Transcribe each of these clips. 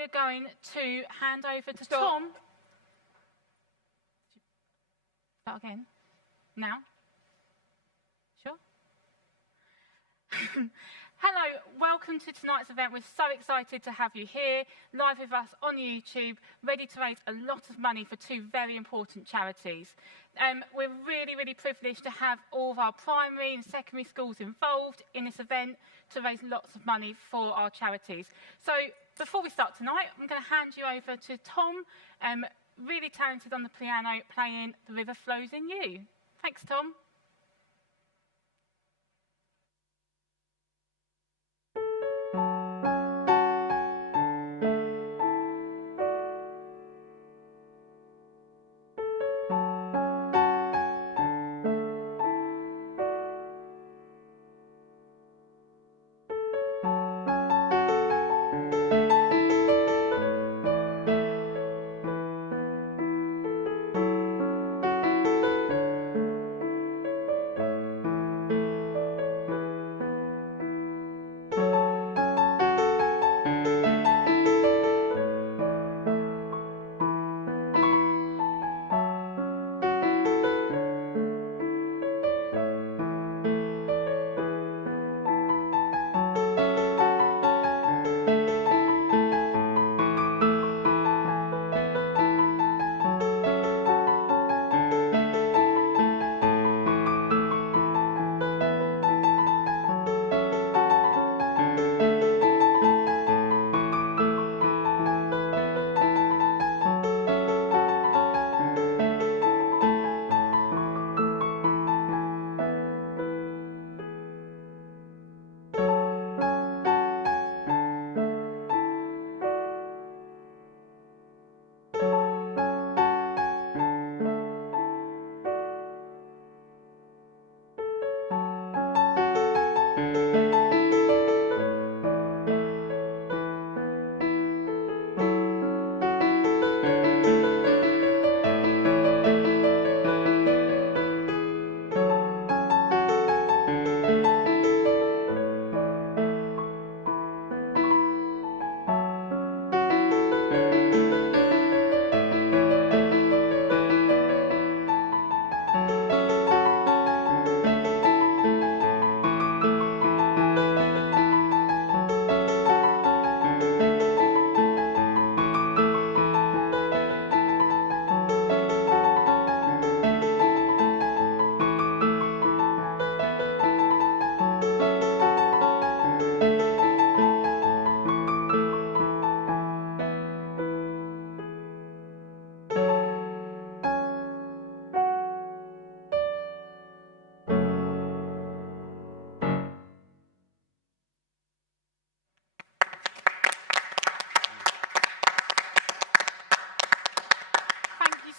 we're going to hand over to Tom. Start again. Now? Sure? Hello, welcome to tonight's event. We're so excited to have you here, live with us on YouTube, ready to raise a lot of money for two very important charities. We're really, really privileged to have all of our primary and secondary schools involved in this event to raise lots of money for our charities. So before we start tonight, I'm going to hand you over to Tom, really talented on the piano, playing The River Flows in You. Thanks, Tom.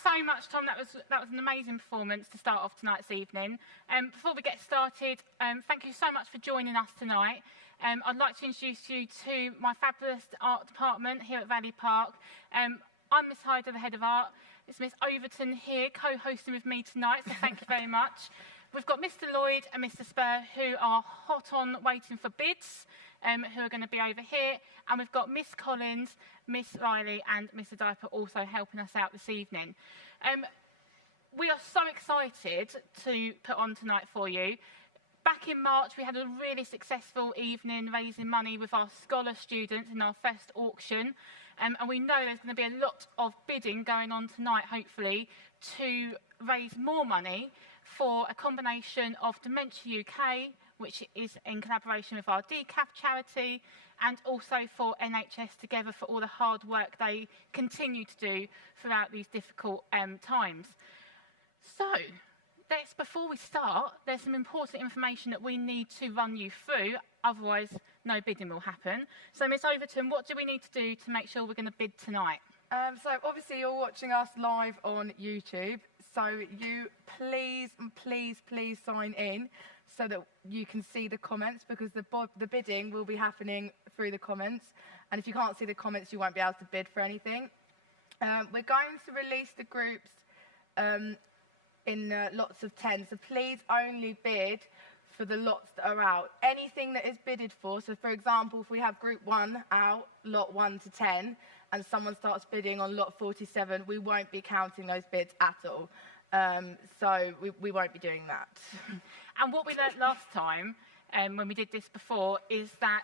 So much, Tom. That was an amazing performance to start off tonight's evening. Before we get started, thank you so much for joining us tonight. I'd like to introduce you to my fabulous art department here at Valley Park. I'm Miss Hyder, the head of art. It's Miss Overton here, co-hosting with me tonight, so thank you very much. We've got Mr. Lloyd and Mr. Spur, who are hot on waiting for bids, who are going to be over here. And we've got Miss Collins, Miss Riley and Mr. Diaper also helping us out this evening. We are so excited to put on tonight for you. Back in March, we had a really successful evening raising money with our scholar students in our first auction. And we know there's going to be a lot of bidding going on tonight, hopefully, to raise more money for a combination of Dementia UK, which is in collaboration with our DCAF charity, and also for NHS Together for all the hard work they continue to do throughout these difficult times. So, before we start, there's some important information that we need to run you through, otherwise no bidding will happen. So Miss Overton, what do we need to do to make sure we're going to bid tonight? So obviously you're watching us live on YouTube, so you please sign in so that you can see the comments, because the bidding will be happening through the comments, and if you can't see the comments you won't be able to bid for anything. We're going to release the groups in lots of 10, so please only bid for the lots that are out. Anything that is bidded for, so for example, if we have group 1 out, lot 1 to 10, and someone starts bidding on lot 47, we won't be counting those bids at all. So we won't be doing that. And what we learnt last time, when we did this before, is that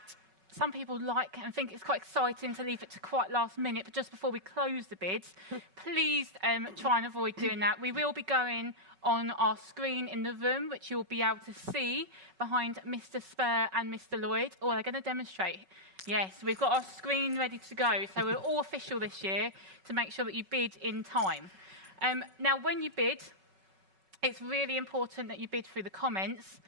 some people like and think it's quite exciting to leave it to quite last minute, but just before we close the bids, please try and avoid doing that. We will be going on our screen in the room, which you'll be able to see behind Mr. Spur and Mr. Lloyd. Oh, they're going to demonstrate. Yes, we've got our screen ready to go. So we're all official this year to make sure that you bid in time. Now, when you bid, it's really important that you bid through the comments.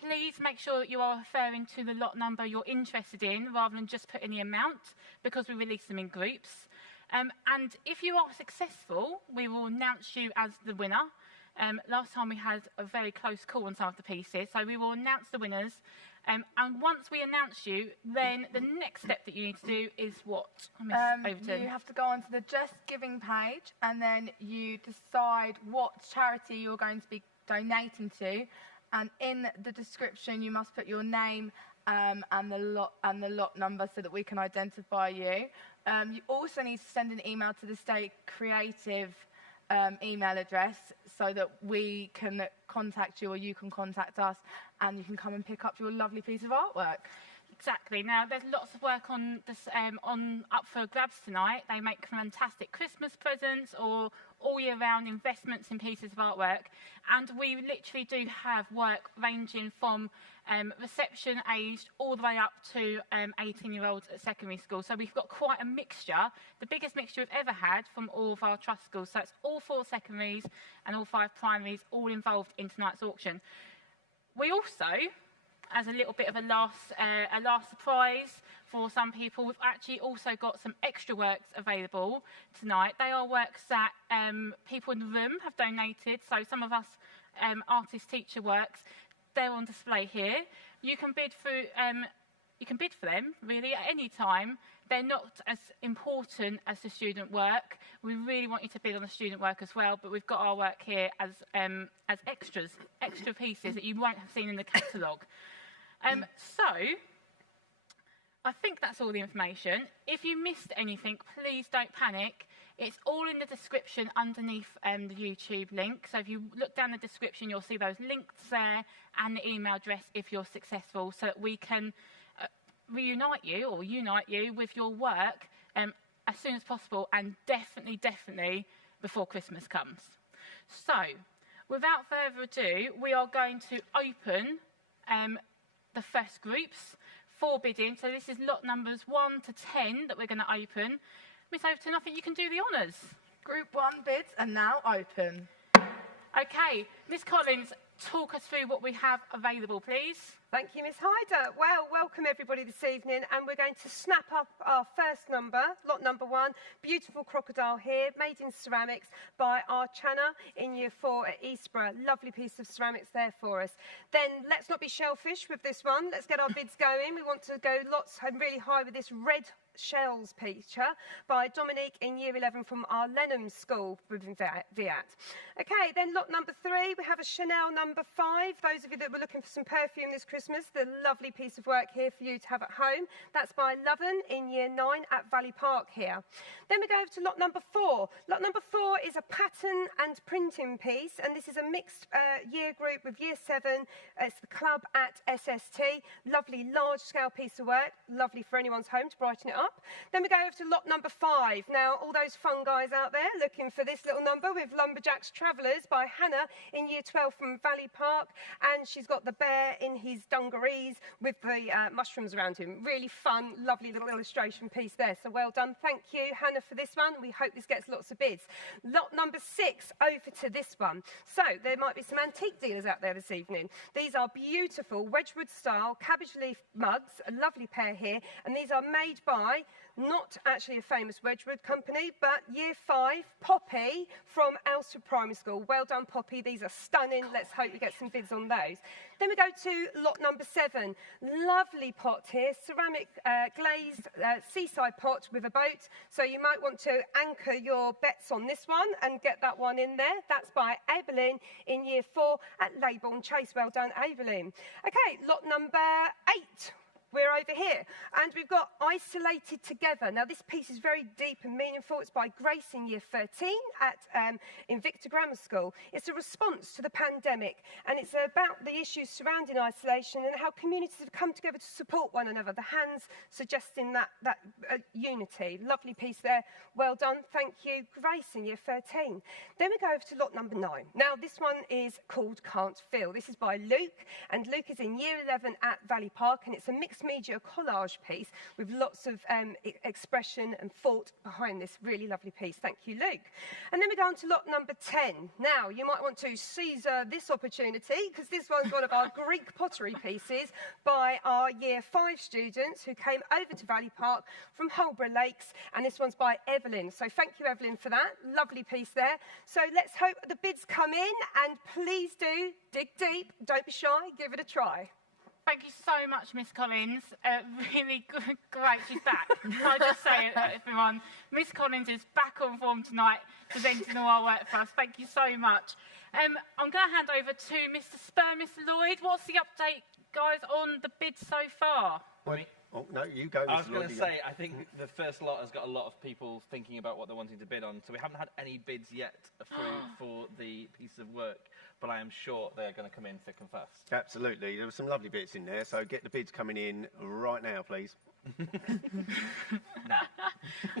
Please make sure that you are referring to the lot number you're interested in rather than just putting the amount, because we release them in groups. And if you are successful, we will announce you as the winner. Last time we had a very close call on some of the pieces, so we will announce the winners. And once we announce you, then the next step that you need to do is what, Miss Overton? You have to go onto the Just Giving page, and then you decide what charity you're going to be donating to. And in the description, you must put your name and the lot number so that we can identify you. You also need to send an email to the State Creative email address so that we can contact you, or you can contact us, and you can come and pick up your lovely piece of artwork. Exactly. Now, there's lots of work on this up for grabs tonight. They make fantastic Christmas presents or all year round investments in pieces of artwork. And we literally do have work ranging from reception aged all the way up to 18-year-olds at secondary school. So we've got quite a mixture, the biggest mixture we've ever had from all of our trust schools. So it's all 4 secondaries and all 5 primaries all involved in tonight's auction. We also, as a little bit of a last surprise for some people, we've actually also got some extra works available tonight. They are works that people in the room have donated. So some of us artist teacher works, they're on display here. You can bid for them really at any time. They're not as important as the student work. We really want you to bid on the student work as well, but we've got our work here as extra pieces that you won't have seen in the catalogue. So, I think that's all the information. If you missed anything, please don't panic. It's all in the description underneath the YouTube link. So if you look down the description, you'll see those links there and the email address if you're successful, so that we can unite you with your work as soon as possible, and definitely before Christmas comes. So, without further ado, we are going to open the first groups for bidding. So this is lot numbers 1 to 10 that we're going to open. Miss Overton, I think you can do the honours. Group 1 bids are now open. Okay, Miss Collins, talk us through what we have available, please. Thank you, Miss Hyder. Well, welcome everybody this evening, and we're going to snap up our first number, lot number 1, beautiful crocodile here, made in ceramics by our Channa in Year 4 at Eastborough. Lovely piece of ceramics there for us. Then let's not be shellfish with this one. Let's get our bids going. We want to go lots and really high with this red shells picture by Dominique in Year 11 from our Lenham School with VIAT. Okay, then lot number 3, we have a Chanel number 5. Those of you that were looking for some perfume this Christmas, the lovely piece of work here for you to have at home. That's by Loven in Year 9 at Valley Park here. Then we go over to lot number 4. Lot number 4 is a pattern and printing piece, and this is a mixed year group with Year 7. It's the club at SST. Lovely large scale piece of work, lovely for anyone's home to brighten it up. Then we go over to lot number 5. Now, all those fun guys out there looking for this little number with Lumberjacks Travellers by Hannah in Year 12 from Valley Park, and she's got the bear in his dungarees with the mushrooms around him. Really fun, lovely little illustration piece there. So well done. Thank you, Hannah, for this one. We hope this gets lots of bids. Lot number 6, over to this one. So there might be some antique dealers out there this evening. These are beautiful Wedgwood style cabbage leaf mugs, a lovely pair here, and these are made by by not actually a famous Wedgwood company, but Year 5, Poppy from Alsford Primary School. Well done, Poppy. These are stunning. Let's hope you get some bids on those. Then we go to lot number 7. Lovely pot here, ceramic glazed seaside pot with a boat. So you might want to anchor your bets on this one and get that one in there. That's by Evelyn in Year 4 at Leybourne Chase. Well done, Evelyn. Okay, lot number 8. We're over here, and we've got Isolated Together. Now, this piece is very deep and meaningful. It's by Grace in Year 13 at Invicta Grammar School. It's a response to the pandemic, and it's about the issues surrounding isolation and how communities have come together to support one another. The hands suggesting that unity. Lovely piece there. Well done. Thank you, Grace in Year 13. Then we go over to lot number 9. Now, this one is called Can't Feel. This is by Luke, and Luke is in Year 11 at Valley Park, and it's a mixed media collage piece with lots of expression and thought behind this really lovely piece. Thank you, Luke. And then we go on to lot number 10. Now, you might want to seize this opportunity because this one's one of our Greek pottery pieces by our Year 5 students who came over to Valley Park from Holborough Lakes, and this one's by Evelyn. So thank you, Evelyn, for that. Lovely piece there. So let's hope the bids come in, and please do dig deep. Don't be shy. Give it a try. Thank you so much, Miss Collins. Really good, great. She's back. Can I just say it, everyone? Miss Collins is back on form tonight, presenting all our work for us. Thank you so much. I'm going to hand over to Mr. Spur, Mr. Lloyd. What's the update, guys, on the bids so far? Oh, no, you go, Mr. I was going to Lloyd. say, I think the first lot has got a lot of people thinking about what they're wanting to bid on, so we haven't had any bids yet for the piece of work, but I am sure they're going to come in thick and fast. Absolutely. There were some lovely bits in there, so get the bids coming in right now, please.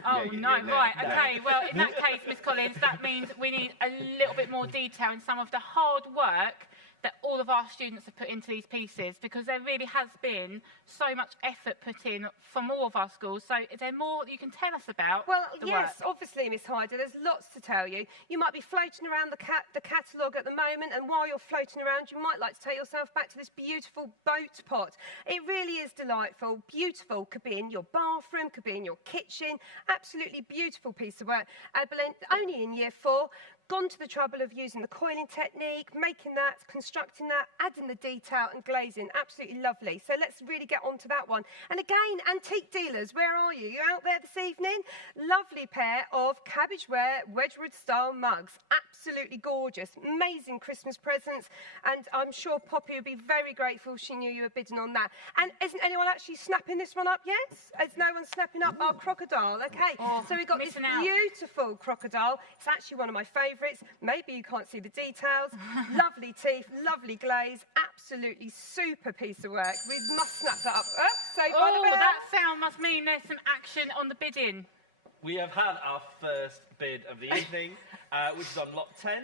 Oh, no, right, okay. Well, in that case, Miss Collins, that means we need a little bit more detail in some of the hard work that all of our students have put into these pieces, because there really has been so much effort put in from all of our schools. So is there more you can tell us about? Well, the yes, work? obviously, Miss Hyder, there's lots to tell you. You might be floating around the catalogue at the moment, and while you're floating around, you might like to take yourself back to this beautiful boat pot. It really is delightful, beautiful. Could be in your bathroom, could be in your kitchen. Absolutely beautiful piece of work. Evelyn, only in Year 4. Gone to the trouble of using the coiling technique, making that, constructing that, adding the detail and glazing. Absolutely lovely. So let's really get on to that one. And again, antique dealers, where are you? You out there this evening? Lovely pair of cabbageware Wedgwood style mugs. Absolutely gorgeous. Amazing Christmas presents. And I'm sure Poppy would be very grateful she knew you were bidding on that. And isn't anyone actually snapping this one up yet? Is no one snapping up our crocodile? Okay. Oh, so we've got this missing out. beautiful crocodile. It's actually one of my favourites. Maybe you can't see the details. Lovely teeth, lovely glaze, absolutely super piece of work. We must snap that up. So Oh, that sound must mean there's some action on the bidding. We have had our first bid of the evening, which is on lot 10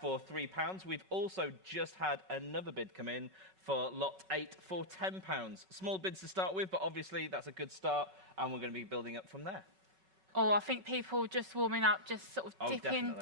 for £3. We've also just had another bid come in for lot 8 for £10. Small bids to start with, but obviously that's a good start, and we're going to be building up from there. Oh, I think people just warming up, just sort of dipping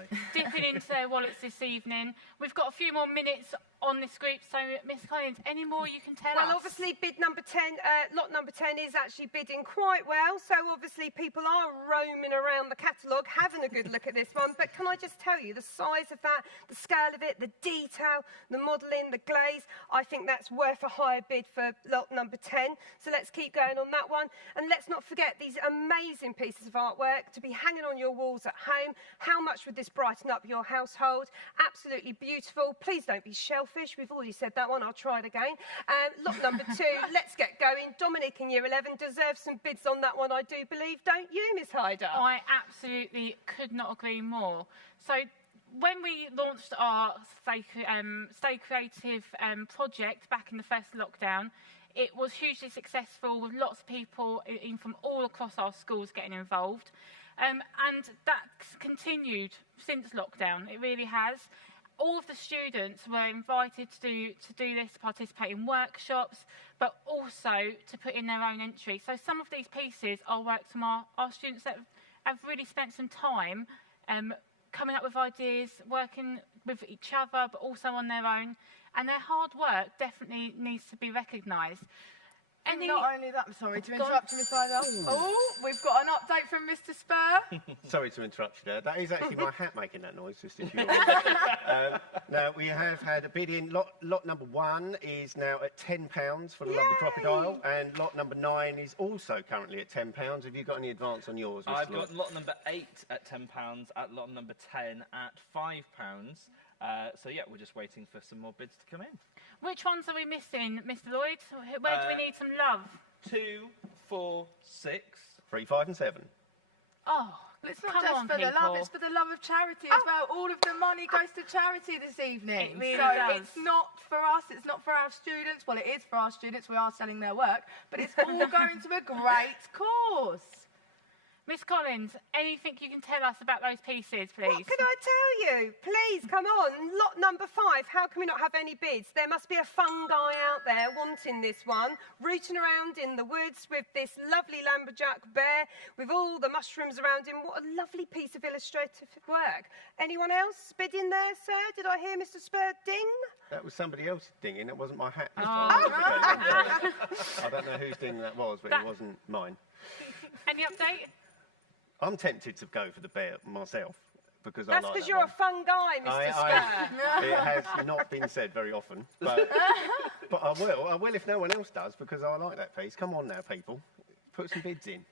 into their wallets this evening. We've got a few more minutes on this group, so Miss Collins, any more you can tell us? Well, obviously, bid number 10, lot number 10 is actually bidding quite well. So obviously, people are roaming around the catalogue, having a good look at this one. But can I just tell you, the size of that, the scale of it, the detail, the modelling, the glaze, I think that's worth a higher bid for lot number 10. So let's keep going on that one. And let's not forget these amazing pieces of artwork to be hanging on your walls at home. How much would this brighten up your household? Absolutely beautiful. Please don't be shellfish. We've already said that one. I'll try it again. Lot number 2, let's get going. Dominic in Year 11 deserves some bids on that one, I do believe. Don't you, Miss Hyder? I absolutely could not agree more. So when we launched our Stay Creative project back in the first lockdown, it was hugely successful with lots of people in from all across our schools getting involved. And that's continued since lockdown. It really has. All of the students were invited to do this, to participate in workshops, but also to put in their own entry. So some of these pieces are work from our students that have really spent some time coming up with ideas, working with each other, but also on their own. And their hard work definitely needs to be recognised. Not only that, sorry to interrupt you, Miss Ida. Oh, we've got an update from Mr. Spur. Sorry to interrupt you there. That is actually my hat making that noise, just if you're now, we have had a bid in. Lot number 1 is now at £10 for the lovely crocodile, and lot number 9 is also currently at £10. Have you got any advance on yours, Mr. I've Lloyd? got lot number 8 at £10, at lot number 10 at £5. So yeah, we're just waiting for some more bids to come in. Which ones are we missing, Mr. Lloyd? Where do we need some love? 2, 4, 6. 3, 5 and 7. Oh, It's not come just on, for people. the love, it's for the love of charity as well. All of the money goes to charity this evening. It really so does. it's not for us, it's not for our students. Well, it is for our students, we are selling their work, but it's all going to a great cause. Miss Collins, anything you can tell us about those pieces, please? What can I tell you? Please, come on. Lot number 5. How can we not have any bids? There must be a fun guy out there wanting this one, rooting around in the woods with this lovely lumberjack bear with all the mushrooms around him. What a lovely piece of illustrative work. Anyone else bidding there, sir? Did I hear Mr. Spur ding? That was somebody else dinging. It wasn't my hat. This Oh. time. I don't know whose ding that was, but it wasn't mine. Any update? I'm tempted to go for the bear myself because That's I like because that you're one. a fun guy, Mr. Spur. It has not been said very often, but I will. I will if no one else does because I like that piece. Come on now, people, put some bids in.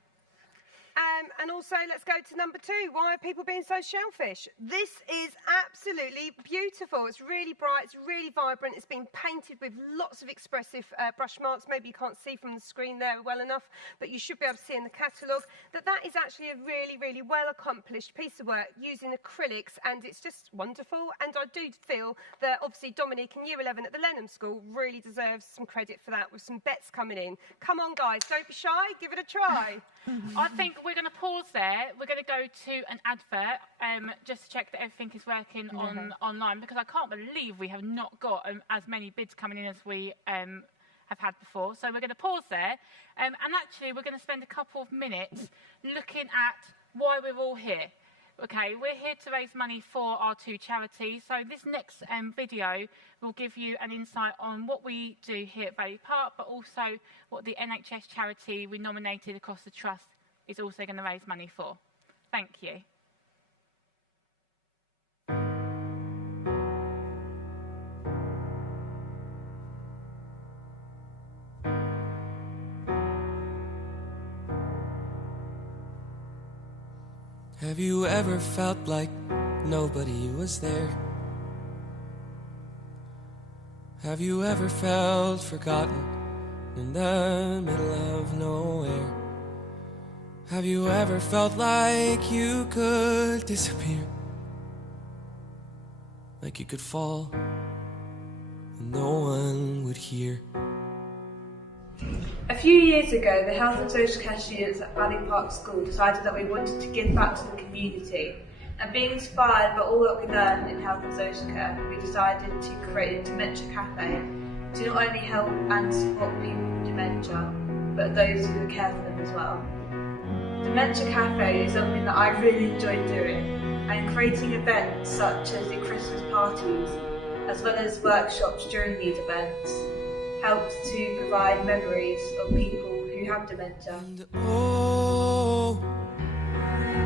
And also, let's go to number 2. Why are people being so shellfish? This is absolutely beautiful. It's really bright, it's really vibrant. It's been painted with lots of expressive brush marks. Maybe you can't see from the screen there well enough, but you should be able to see in the catalogue that is actually a really, really well accomplished piece of work using acrylics, and it's just wonderful. And I do feel that obviously Dominique in Year 11 at the Lenham School really deserves some credit for that with some bets coming in. Come on, guys, don't be shy, give it a try. I think we're going to pause there. We're going to go to an advert just to check that everything is working online, because I can't believe we have not got as many bids coming in as we have had before. So we're going to pause there. And actually, we're going to spend a couple of minutes looking at why we're all here. Okay, we're here to raise money for our 2 charities. So this next video will give you an insight on what we do here at Valley Park, but also what the NHS charity we nominated across the trust is also going to raise money for. Thank you. Have you ever felt like nobody was there? Have you ever felt forgotten in the middle of nowhere? Have you ever felt like you could disappear? Like you could fall and no one would hear? A few years ago, the Health and Social Care students at Valley Park School decided that we wanted to give back to the community. And being inspired by all that we learned in Health and Social Care, we decided to create a Dementia Cafe to not only help and support people with dementia, but those who care for them as well. Dementia Cafe is something that I really enjoyed doing, and creating events such as the Christmas parties, as well as workshops during these events, helps to provide memories of people who have dementia. And oh,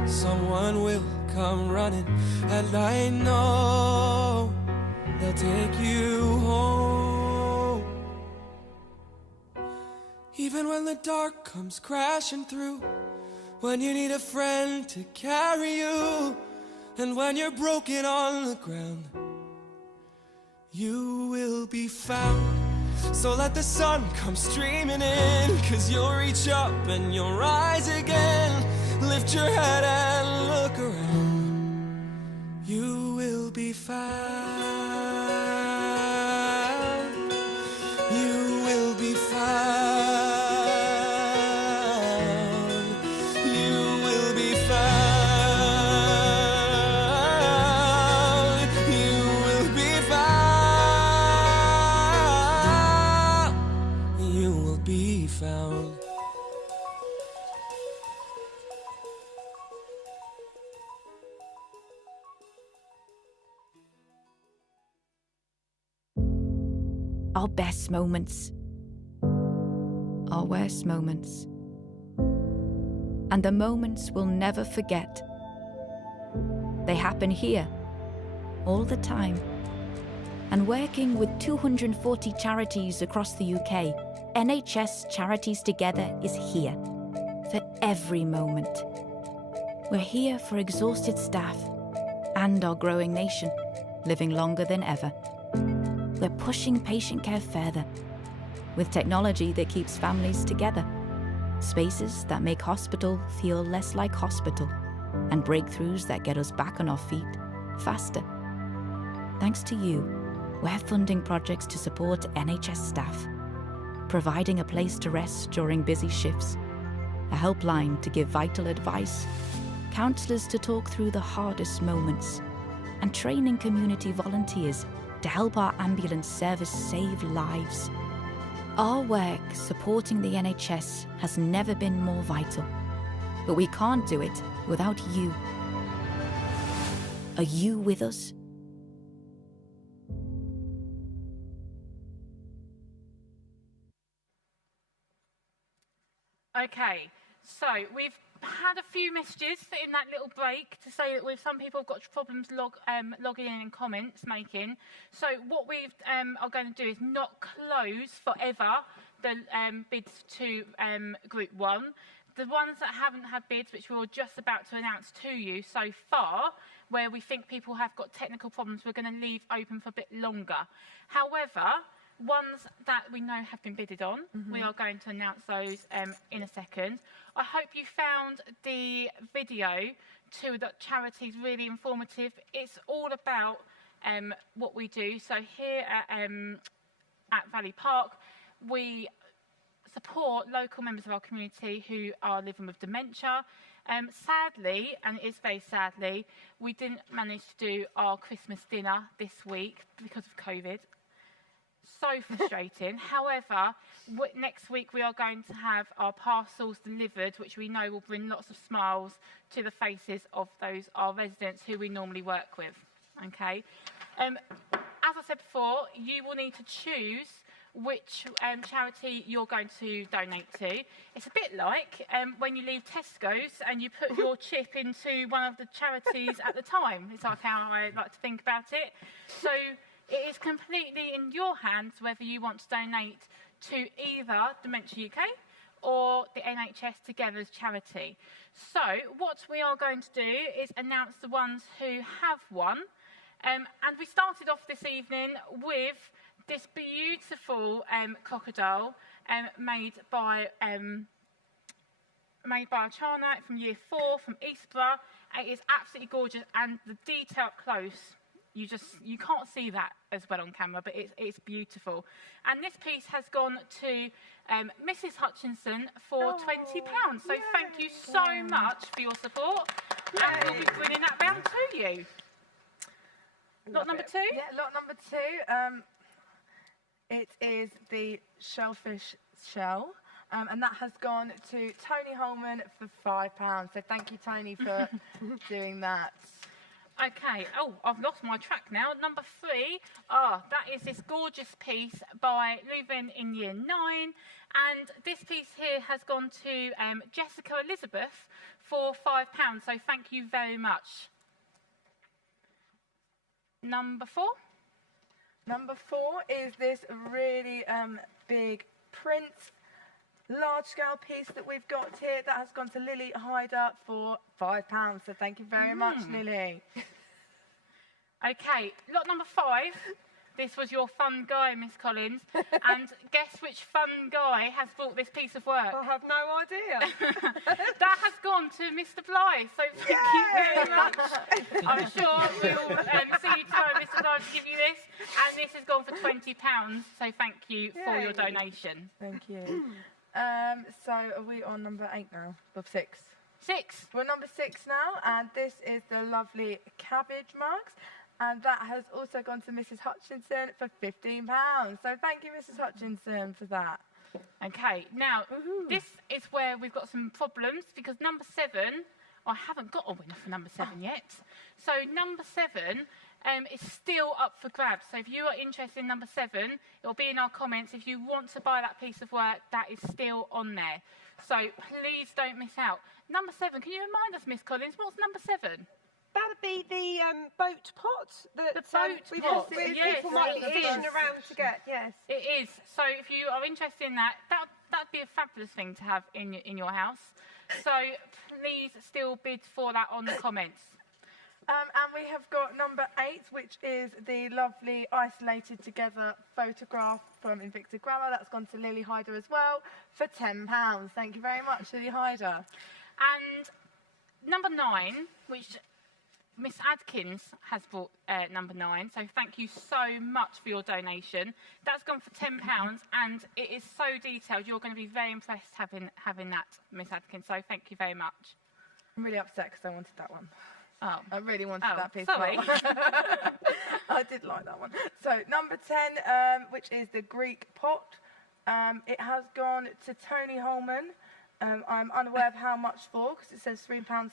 someone will come running, and I know they'll take you home. Even when the dark comes crashing through, when you need a friend to carry you, and when you're broken on the ground, you will be found. So let the sun come streaming in, 'cause you'll reach up and you'll rise again. Lift your head and look around. You will be found. You will be found. You will be found. You will be found. You will be found. Our best moments our worst moments. And the moments we'll never forget. They happen here, all the time. And working with 240 charities across the UK, NHS Charities Together is here for every moment. We're here for exhausted staff and our growing nation, living longer than ever. We're pushing patient care further with technology that keeps families together, spaces that make hospital feel less like hospital, and breakthroughs that get us back on our feet faster. Thanks to you, we're funding projects to support NHS staff, providing a place to rest during busy shifts, a helpline to give vital advice, counsellors to talk through the hardest moments, and training community volunteers to help our ambulance service save lives. Our work supporting the NHS has never been more vital, but we can't do it without you. Are you with us? Okay, so we've had a few messages in that little break to say that some people have got problems logging in and comments making. So what we are going to do is not close forever the bids to Group 1. The ones that haven't had bids, which we're just about to announce to you so far, where we think people have got technical problems, we're going to leave open for a bit longer. However, ones that we know have been bidded on, we are going to announce those in a second. I hope you found the video to the charities really informative. It's all about what we do. So here at Valley Park, we support local members of our community who are living with dementia. Sadly, and it is very sadly, we didn't manage to do our Christmas dinner this week because of COVID. So frustrating. However, next week we are going to have our parcels delivered, which we know will bring lots of smiles to the faces of our residents who we normally work with. Okay. As I said before, you will need to choose which charity you're going to donate to. It's a bit like when you leave Tesco's and you put your chip into one of the charities at the time. It's like how I like to think about it. So it is completely in your hands whether you want to donate to either Dementia UK or the NHS Together's charity. So what we are going to do is announce the ones who have won. And we started off this evening with this beautiful crocodile made by Chana from Year 4 from Eastborough. It is absolutely gorgeous, and the detail up close, you can't see that as well on camera, but it's beautiful. And this piece has gone to Mrs. Hutchinson for £20. So thank you so much for your support, and we'll be bringing that round to you. Lot number 2? Yeah, lot number 2. It is the shellfish shell, and that has gone to Tony Holman for £5. So thank you, Tony, for doing that. Okay. Oh, I've lost my track now. Number 3. That is this gorgeous piece by Leuven in Year 9. And this piece here has gone to Jessica Elizabeth for £5. So thank you very much. Number 4. Number 4 is this really big print, large-scale piece that we've got here that has gone to Lily Hyder for £5. So thank you very much, Lily. Okay, lot number 5. This was your fun guy, Miss Collins. And guess which fun guy has brought this piece of work? I have no idea. That has gone to Mr. Bly. So thank you very much. I'm sure we'll see you tomorrow, Mr. Bly, to give you this. And this has gone for £20. So thank you for your donation. Thank you. So are we on number 8 now? Or 6? 6. We're number 6 now, and this is the lovely cabbage mugs. And that has also gone to Mrs. Hutchinson for £15. So thank you, Mrs. Hutchinson, for that. Okay, now, this is where we've got some problems, because number 7, I haven't got a winner for number 7 yet. So number 7 is still up for grabs. So if you are interested in number 7, it'll be in our comments. If you want to buy that piece of work, that is still on there. So please don't miss out. Number 7, can you remind us, Miss Collins, what's number 7? That'd be the boat pot that The boat pot, yes, people might be it fishing is. around to get. Yes. It is. So if you are interested in that, that'd be a fabulous thing to have in your house. So please still bid for that on the comments. And we have got number 8, which is the lovely isolated together photograph from Invicta Grammar. That's gone to Lily Hyder as well for £10. Thank you very much, Lily Hyder. And number 9, which Miss Adkins has bought number 9, so thank you so much for your donation. That's gone for £10, and it is so detailed. You're going to be very impressed having that, Miss Adkins. So thank you very much. I'm really upset because I wanted that one. Oh, I really wanted that piece. Sorry. Of I did like that one. So number 10, which is the Greek pot. It has gone to Tony Holman. I'm unaware of how much for, because it says £3/5,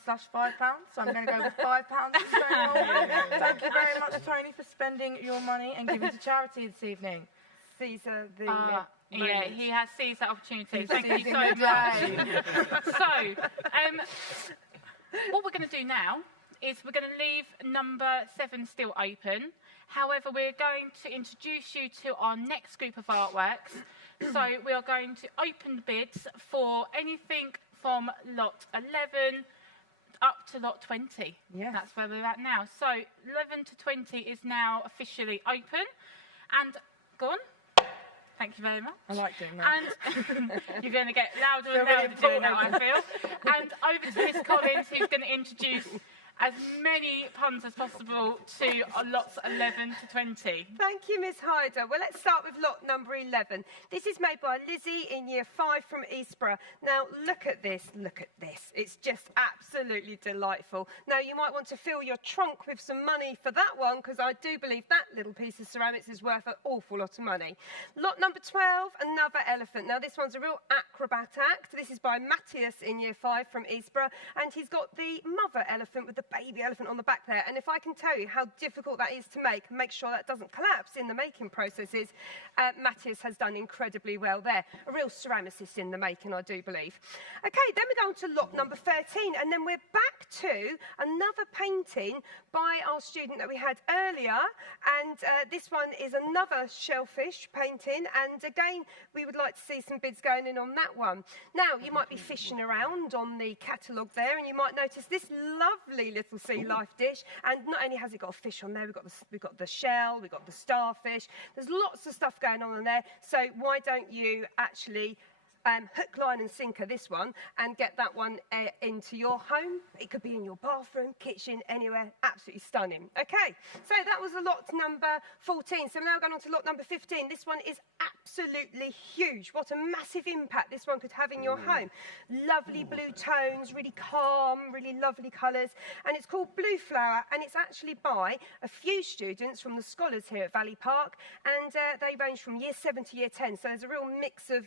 so I'm going to go with £5 to Tony Holman. Thank you very much, Tony, for spending your money and giving to charity this evening. Caesar, yeah, he has seized that opportunity. He's Thank you seizing so the day. much. So, what we're going to do now is we're going to leave number 7 still open. However, we're going to introduce you to our next group of artworks. So we are going to open the bids for anything from lot 11 up to lot 20. Yes. That's where we're at now. So 11 to 20 is now officially open. And go on. Thank you very much. I like doing that. And you're going to get louder and Feel louder really doing that, I feel. And over to Miss Collins, who's going to introduce as many puns as possible to lots 11 to 20. Thank you, Miss Hyder. Well, let's start with lot number 11. This is made by Lizzie in year 5 from Eastborough. Now, look at this, look at this. It's just absolutely delightful. Now, you might want to fill your trunk with some money for that one, because I do believe that little piece of ceramics is worth an awful lot of money. Lot number 12, another elephant. Now, this one's a real acrobat act. This is by Matthias in year 5 from Eastborough, and he's got the mother elephant with the baby elephant on the back there. And if I can tell you how difficult that is to make sure that doesn't collapse in the making processes, Matthias has done incredibly well there. A real ceramicist in the making, I do believe. Okay, then we go on to lot number 13, and then we're back to another painting by our student that we had earlier, and this one is another shellfish painting, and again, we would like to see some bids going in on that one. Now, you might be fishing around on the catalogue there, and you might notice this lovely little sea life dish, and not only has it got a fish on there, we've got the shell, we've got the starfish, there's lots of stuff going on in there, so why don't you actually hook, line and sinker this one and get that one into your home. It could be in your bathroom, kitchen, anywhere. Absolutely stunning. Okay, so that was a lot number 14. So we're now going on to lot number 15. This one is absolutely huge. What a massive impact this one could have in your home. Lovely blue tones, really calm, really lovely colours. And it's called Blue Flower, and it's actually by a few students from the scholars here at Valley Park, and they range from year 7 to year 10. So there's a real mix of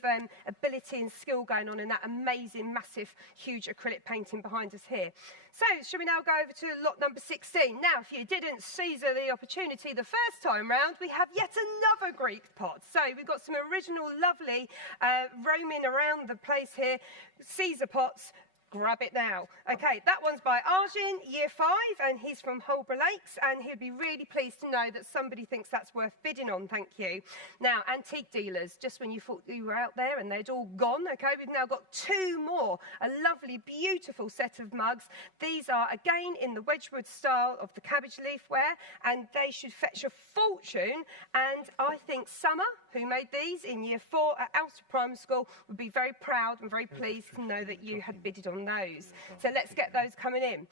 ability and skill going on in that amazing, massive, huge acrylic painting behind us here. So, shall we now go over to lot number 16? Now, if you didn't seize the opportunity the first time round, we have yet another Greek pot. So, we've got some original, lovely, roaming around the place here, Caesar pots. Grab it now. Okay, that one's by Arjun, year 5, and he's from Holborough Lakes, and he'd be really pleased to know that somebody thinks that's worth bidding on, thank you. Now, antique dealers, just when you thought you were out there and they'd all gone, okay, we've now got 2 more. A lovely, beautiful set of mugs. These are, again, in the Wedgwood style of the cabbage leaf ware, and they should fetch a fortune, and I think Summer, who made these in year 4 at Alston Primary School, would be very proud and very pleased to know that you had bidded on those. So let's get those coming in.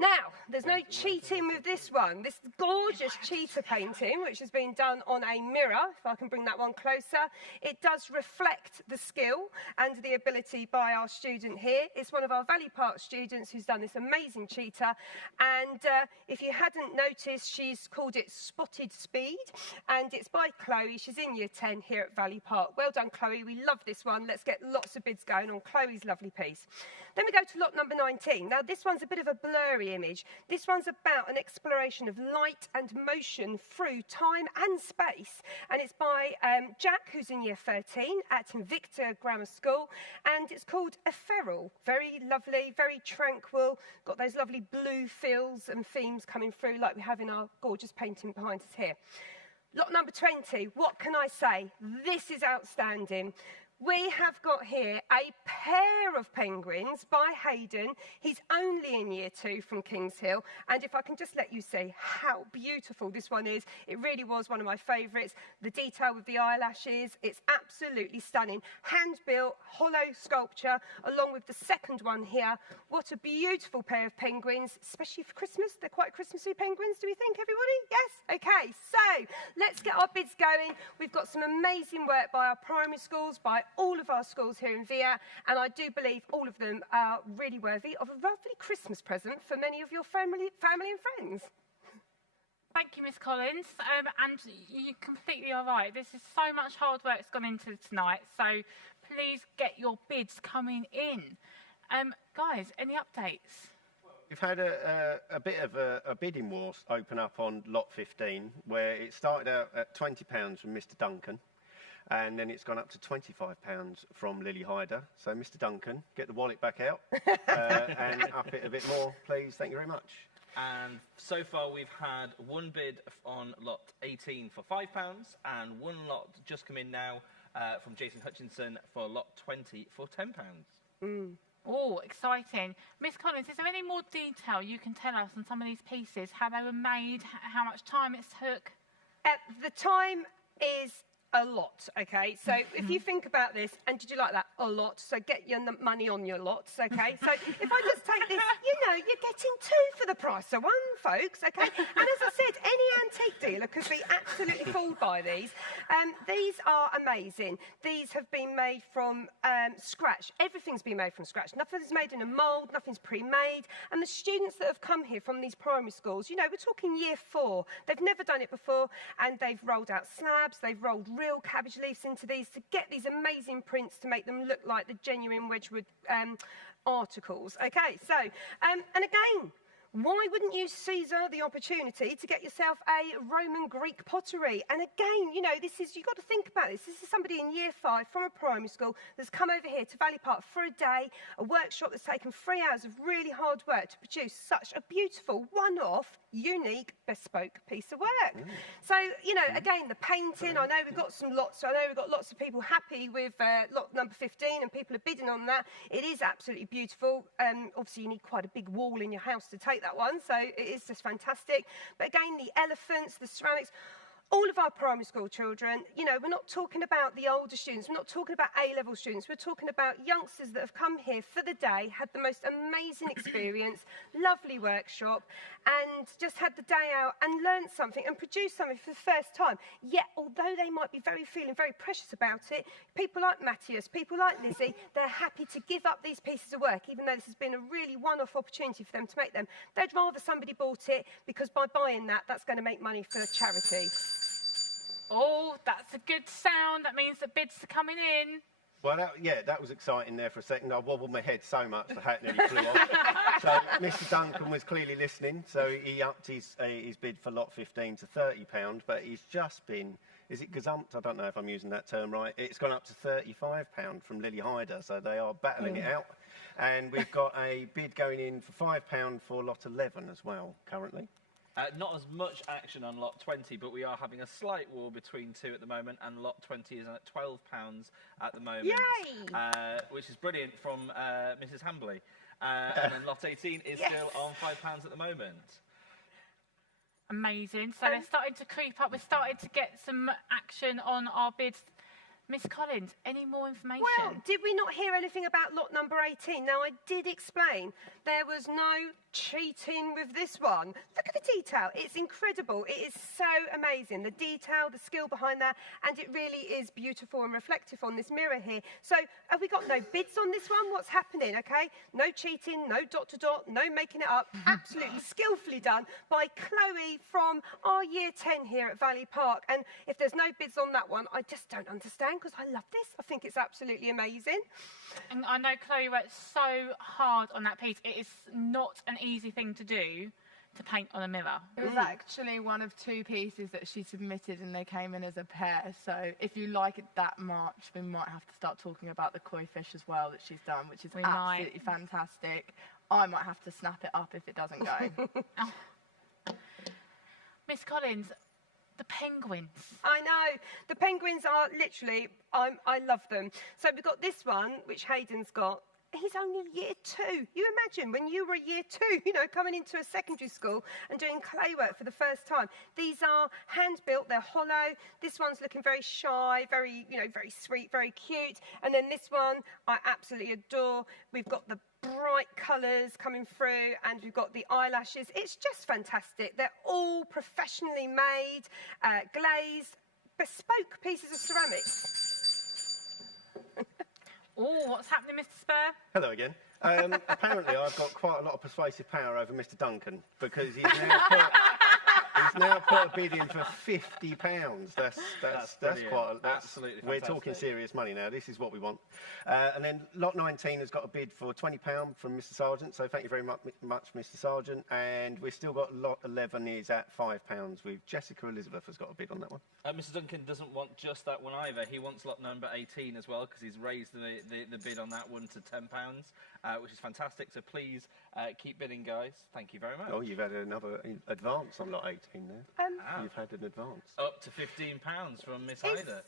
Now, there's no cheating with this one. This gorgeous cheetah painting, which has been done on a mirror, if I can bring that one closer, it does reflect the skill and the ability by our student here. It's one of our Valley Park students who's done this amazing cheetah, and if you hadn't noticed, she's called it Spotted Speed, and it's by Chloe. She's in year 10 here at Valley Park. Well done, Chloe. We love this one. Let's get lots of bids going on Chloe's lovely piece. Then we go to lot number 19. Now, this one's a bit of a blurry Imaginary Image. This one's about an exploration of light and motion through time and space. And it's by Jack, who's in year 13 at Invicta Grammar School. And it's called Ephemeral. Very lovely, very tranquil. Got those lovely blue fills and themes coming through like we have in our gorgeous painting behind us here. Lot number 20, what can I say? This is outstanding. We have got here a pair of penguins by Hayden. He's only in year 2 from Kings Hill. And if I can just let you see how beautiful this one is, it really was one of my favourites. The detail with the eyelashes, it's absolutely stunning. Hand-built, hollow sculpture, along with the second one here. What a beautiful pair of penguins, especially for Christmas. They're quite Christmassy penguins, do we think, everybody? Yes? Okay, so let's get our bids going. We've got some amazing work by our primary schools, by all of our schools here in VIAT, and I do believe all of them are really worthy of a lovely Christmas present for many of your family and friends. Thank you, Miss Collins. And you completely are right. This is so much hard work that's gone into tonight, so please get your bids coming in. Guys, any updates? We've had a bit of a bidding war open up on lot 15, where it started out at £20 from Mr. Duncan. And then it's gone up to £25 from Lily Hyder. So, Mr. Duncan, get the wallet back out and up it a bit more, please. Thank you very much. And so far, we've had one bid on lot 18 for £5 and one lot just come in now from Jason Hutchinson for lot 20 for £10. Oh, exciting. Miss Collins, is there any more detail you can tell us on some of these pieces, how they were made, how much time it took? The time is a lot, okay? So if you think about this, and did you like that? A lot. So get your money on your lots, okay? So if I just take this, you know, you're getting 2 for the price of 1, folks, okay? And as I said, any antique dealer could be absolutely fooled by these. These are amazing. These have been made from scratch. Everything's been made from scratch. Nothing's made in a mould, nothing's pre-made. And the students that have come here from these primary schools, you know, we're talking year 4. They've never done it before, and they've rolled out slabs, they've rolled real cabbage leaves into these to get these amazing prints to make them look like the genuine Wedgwood articles. Okay, so, and again, why wouldn't you seize the opportunity to get yourself a Roman Greek pottery? And again, you know, you've got to think about this. This is somebody in year 5 from a primary school that's come over here to Valley Park for a day, a workshop that's taken 3 hours of really hard work to produce such a beautiful, one-off, unique, bespoke piece of work. So, you know, again, the painting, I know we've got some lots, I know we've got lots of people happy with lot number 15 and people are bidding on that. It is absolutely beautiful. Obviously, you need quite a big wall in your house to take that one, so it is just fantastic. But again, the elephants, the ceramics, all of our primary school children, you know, we're not talking about the older students, we're not talking about A-level students, we're talking about youngsters that have come here for the day, had the most amazing experience, lovely workshop, and just had the day out and learned something and produced something for the first time. Yet, although they might be feeling very precious about it, people like Matthias, people like Lizzie, they're happy to give up these pieces of work, even though this has been a really one-off opportunity for them to make them. They'd rather somebody bought it, because by buying that, that's going to make money for charity. Oh, that's a good sound. That means the bids are coming in. Well, that was exciting there for a second. I wobbled my head so much the hat nearly flew off. So Mr. Duncan was clearly listening, so he upped his bid for lot 15 to £30, but he's just been, is it gazumped? I don't know if I'm using that term right. It's gone up to £35 from Lily Hyder, so they are battling it out. And we've got a bid going in for £5 for lot 11 as well, currently. Not as much action on lot 20, but we are having a slight war between 2 at the moment, and lot 20 is at £12 at the moment. Yay! Which is brilliant from Mrs. Hambley. And then lot 18 is still on £5 at the moment. Amazing. So they're starting to creep up. We're starting to get some action on our bids. Miss Collins, any more information? Well, did we not hear anything about lot number 18? Now, I did explain there was no cheating with this one. Look at the detail. It's incredible. It is so amazing. The detail, the skill behind that, and it really is beautiful and reflective on this mirror here. So, have we got no bids on this one? What's happening, okay? No cheating, no dot to dot, no making it up. Absolutely skillfully done by Chloe from our year 10 here at Valley Park. And if there's no bids on that one, I just don't understand, because I love this. I think it's absolutely amazing. And I know Chloe worked so hard on that piece. It is not an easy thing to do to paint on a mirror. It was actually one of 2 pieces that she submitted and they came in as a pair. So if you like it that much, we might have to start talking about the koi fish as well that she's done, which is absolutely fantastic. I might have to snap it up if it doesn't go. Miss Collins, the penguins. I know. The penguins are literally, I love them. So we've got this one, which Hayden's got. He's only year 2. You imagine when you were year 2, you know, coming into a secondary school and doing clay work for the first time. These are hand-built, they're hollow. This one's looking very shy, very, you know, very sweet, very cute. And then this one I absolutely adore. We've got the bright colours coming through and we've got the eyelashes. It's just fantastic. They're all professionally made, glazed, bespoke pieces of ceramics. Oh, what's happening, Mr. Spur? Hello again. Apparently, I've got quite a lot of persuasive power over Mr. Duncan because he's now put a bid in for £50. That's quite. Absolutely We're fantastic. talking serious money now. This is what we want. And then lot 19 has got a bid for £20 from Mr. Sargent. So thank you very much, Mr. Sargent. And we've still got lot 11 is at £5. With Jessica Elizabeth has got a bid on that one. Mr. Duncan doesn't want just that one either. He wants lot number 18 as well because he's raised the bid on that one to £10, which is fantastic. So please keep bidding, guys. Thank you very much. Oh, you've had another advance on lot 18 there. You've had an advance. Up to £15 from Miss Hyder.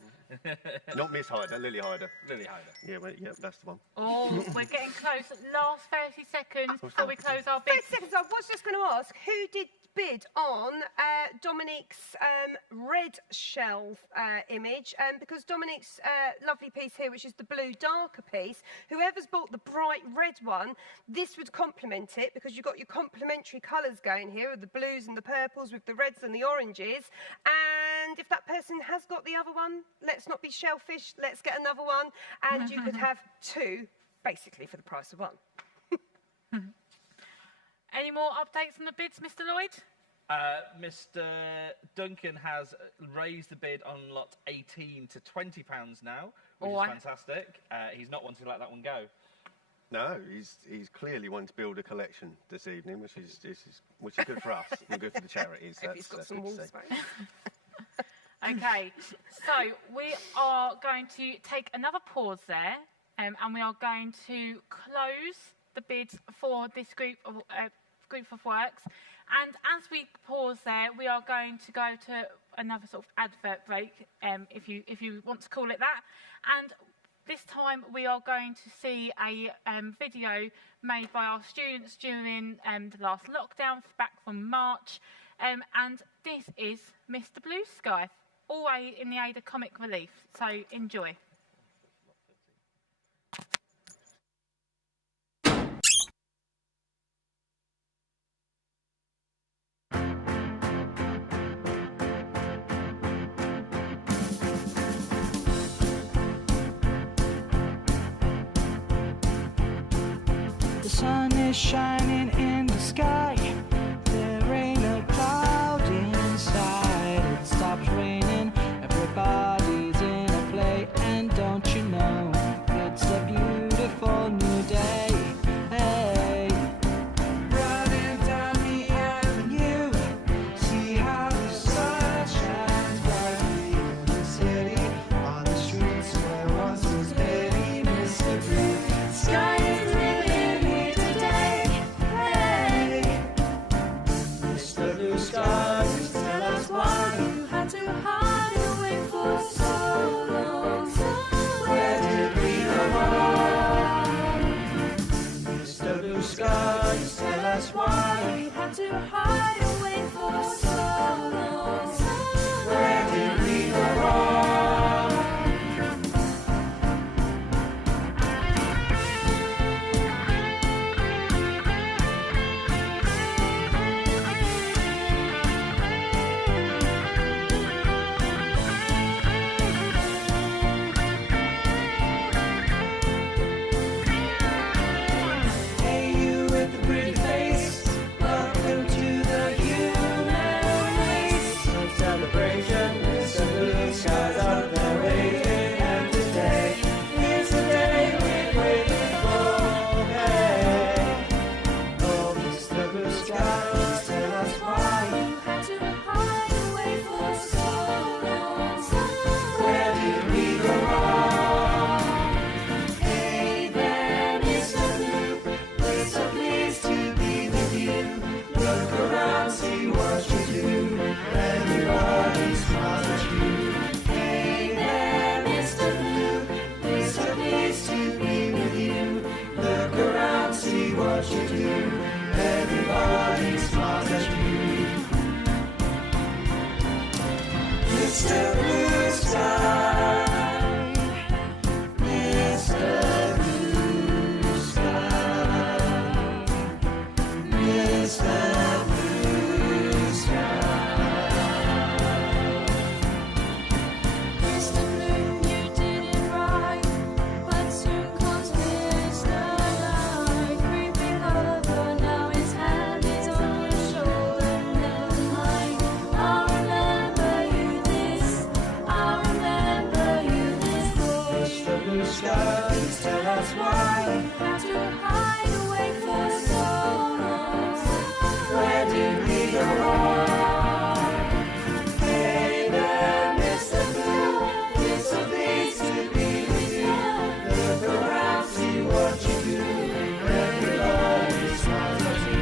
Not Miss Hyder, Lily Hyder. Lily Hyder. Yeah, well, yeah, that's the one. Oh, we're getting close. Last 30 seconds before we close our 30 bids. seconds. I was just going to ask, who did bid on Dominique's red shelf image? Because Dominique's lovely piece here, which is the blue darker piece, whoever's bought the bright red one, this would complement it because you've got your complementary colours going here with the blues and the purples with the reds and the oranges. And if that person has got the other one, let's not be shellfish, let's get another one. And you could have 2, basically, for the price of 1. Any more updates on the bids, Mr. Lloyd? Mr. Duncan has raised the bid on lot 18 to £20 now, which is fantastic. He's not wanting to let that one go. No, he's clearly wanting to build a collection this evening, which is good for us and good for the charities. If he's got some wall space. Okay, so we are going to take another pause there, and we are going to close the bids for this group of works. And as we pause there, we are going to go to another sort of advert break, if you want to call it that. And this time we are going to see a video made by our students during the last lockdown back from March. And this is Mr. Blue Sky, all in the aid of comic relief. So enjoy. The sun is shining in the sky. There ain't a cloud inside. It stops raining. Everybody's in a play. And don't you know, it's a beautiful new day. Hey, running down the avenue. See how the sun shines brightly in the city. On the streets where once was petty mystery. Sky is living here today. Hey, Mr. Blue Sky, just tell us why you had to hide away for so long. Where did we go wrong? Mr. Blue Sky, just tell us why you had to hide away for so long. Where did we go wrong? Hey, you with the pretty face, what you do. Everybody smiles at you. Mr. Blue Sky, Mr. Blue Sky, Mr. Blue Sky. Mr. Blue, you did it right, but soon comes Mr. Light, creeping over. Now his hand is on your shoulder. Never mind, I'll remember you this. I'll remember you this. Mr. Blue Sky, please tell us why. You had to hide away for so long. Where did we go wrong? Hey there, Mr. Blue, it's so pleased to be with you. Look around, see what you do. Everybody smiles at you.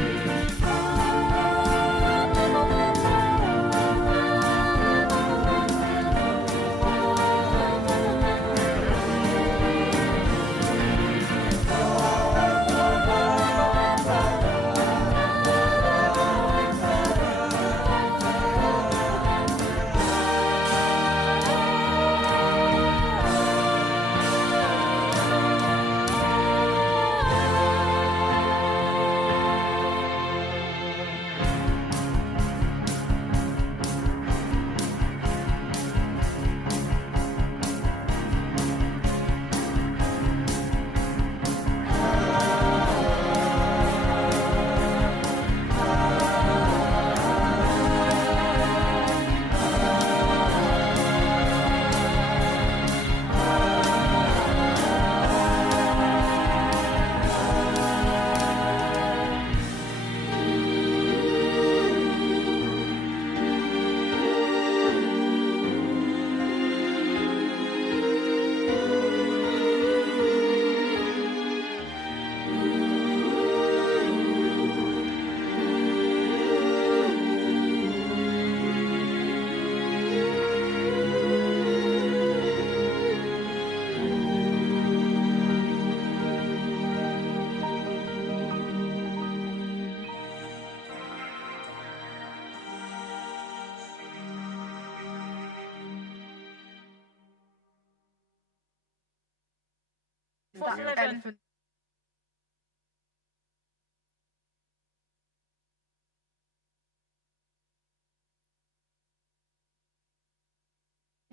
What's That 11? elephant.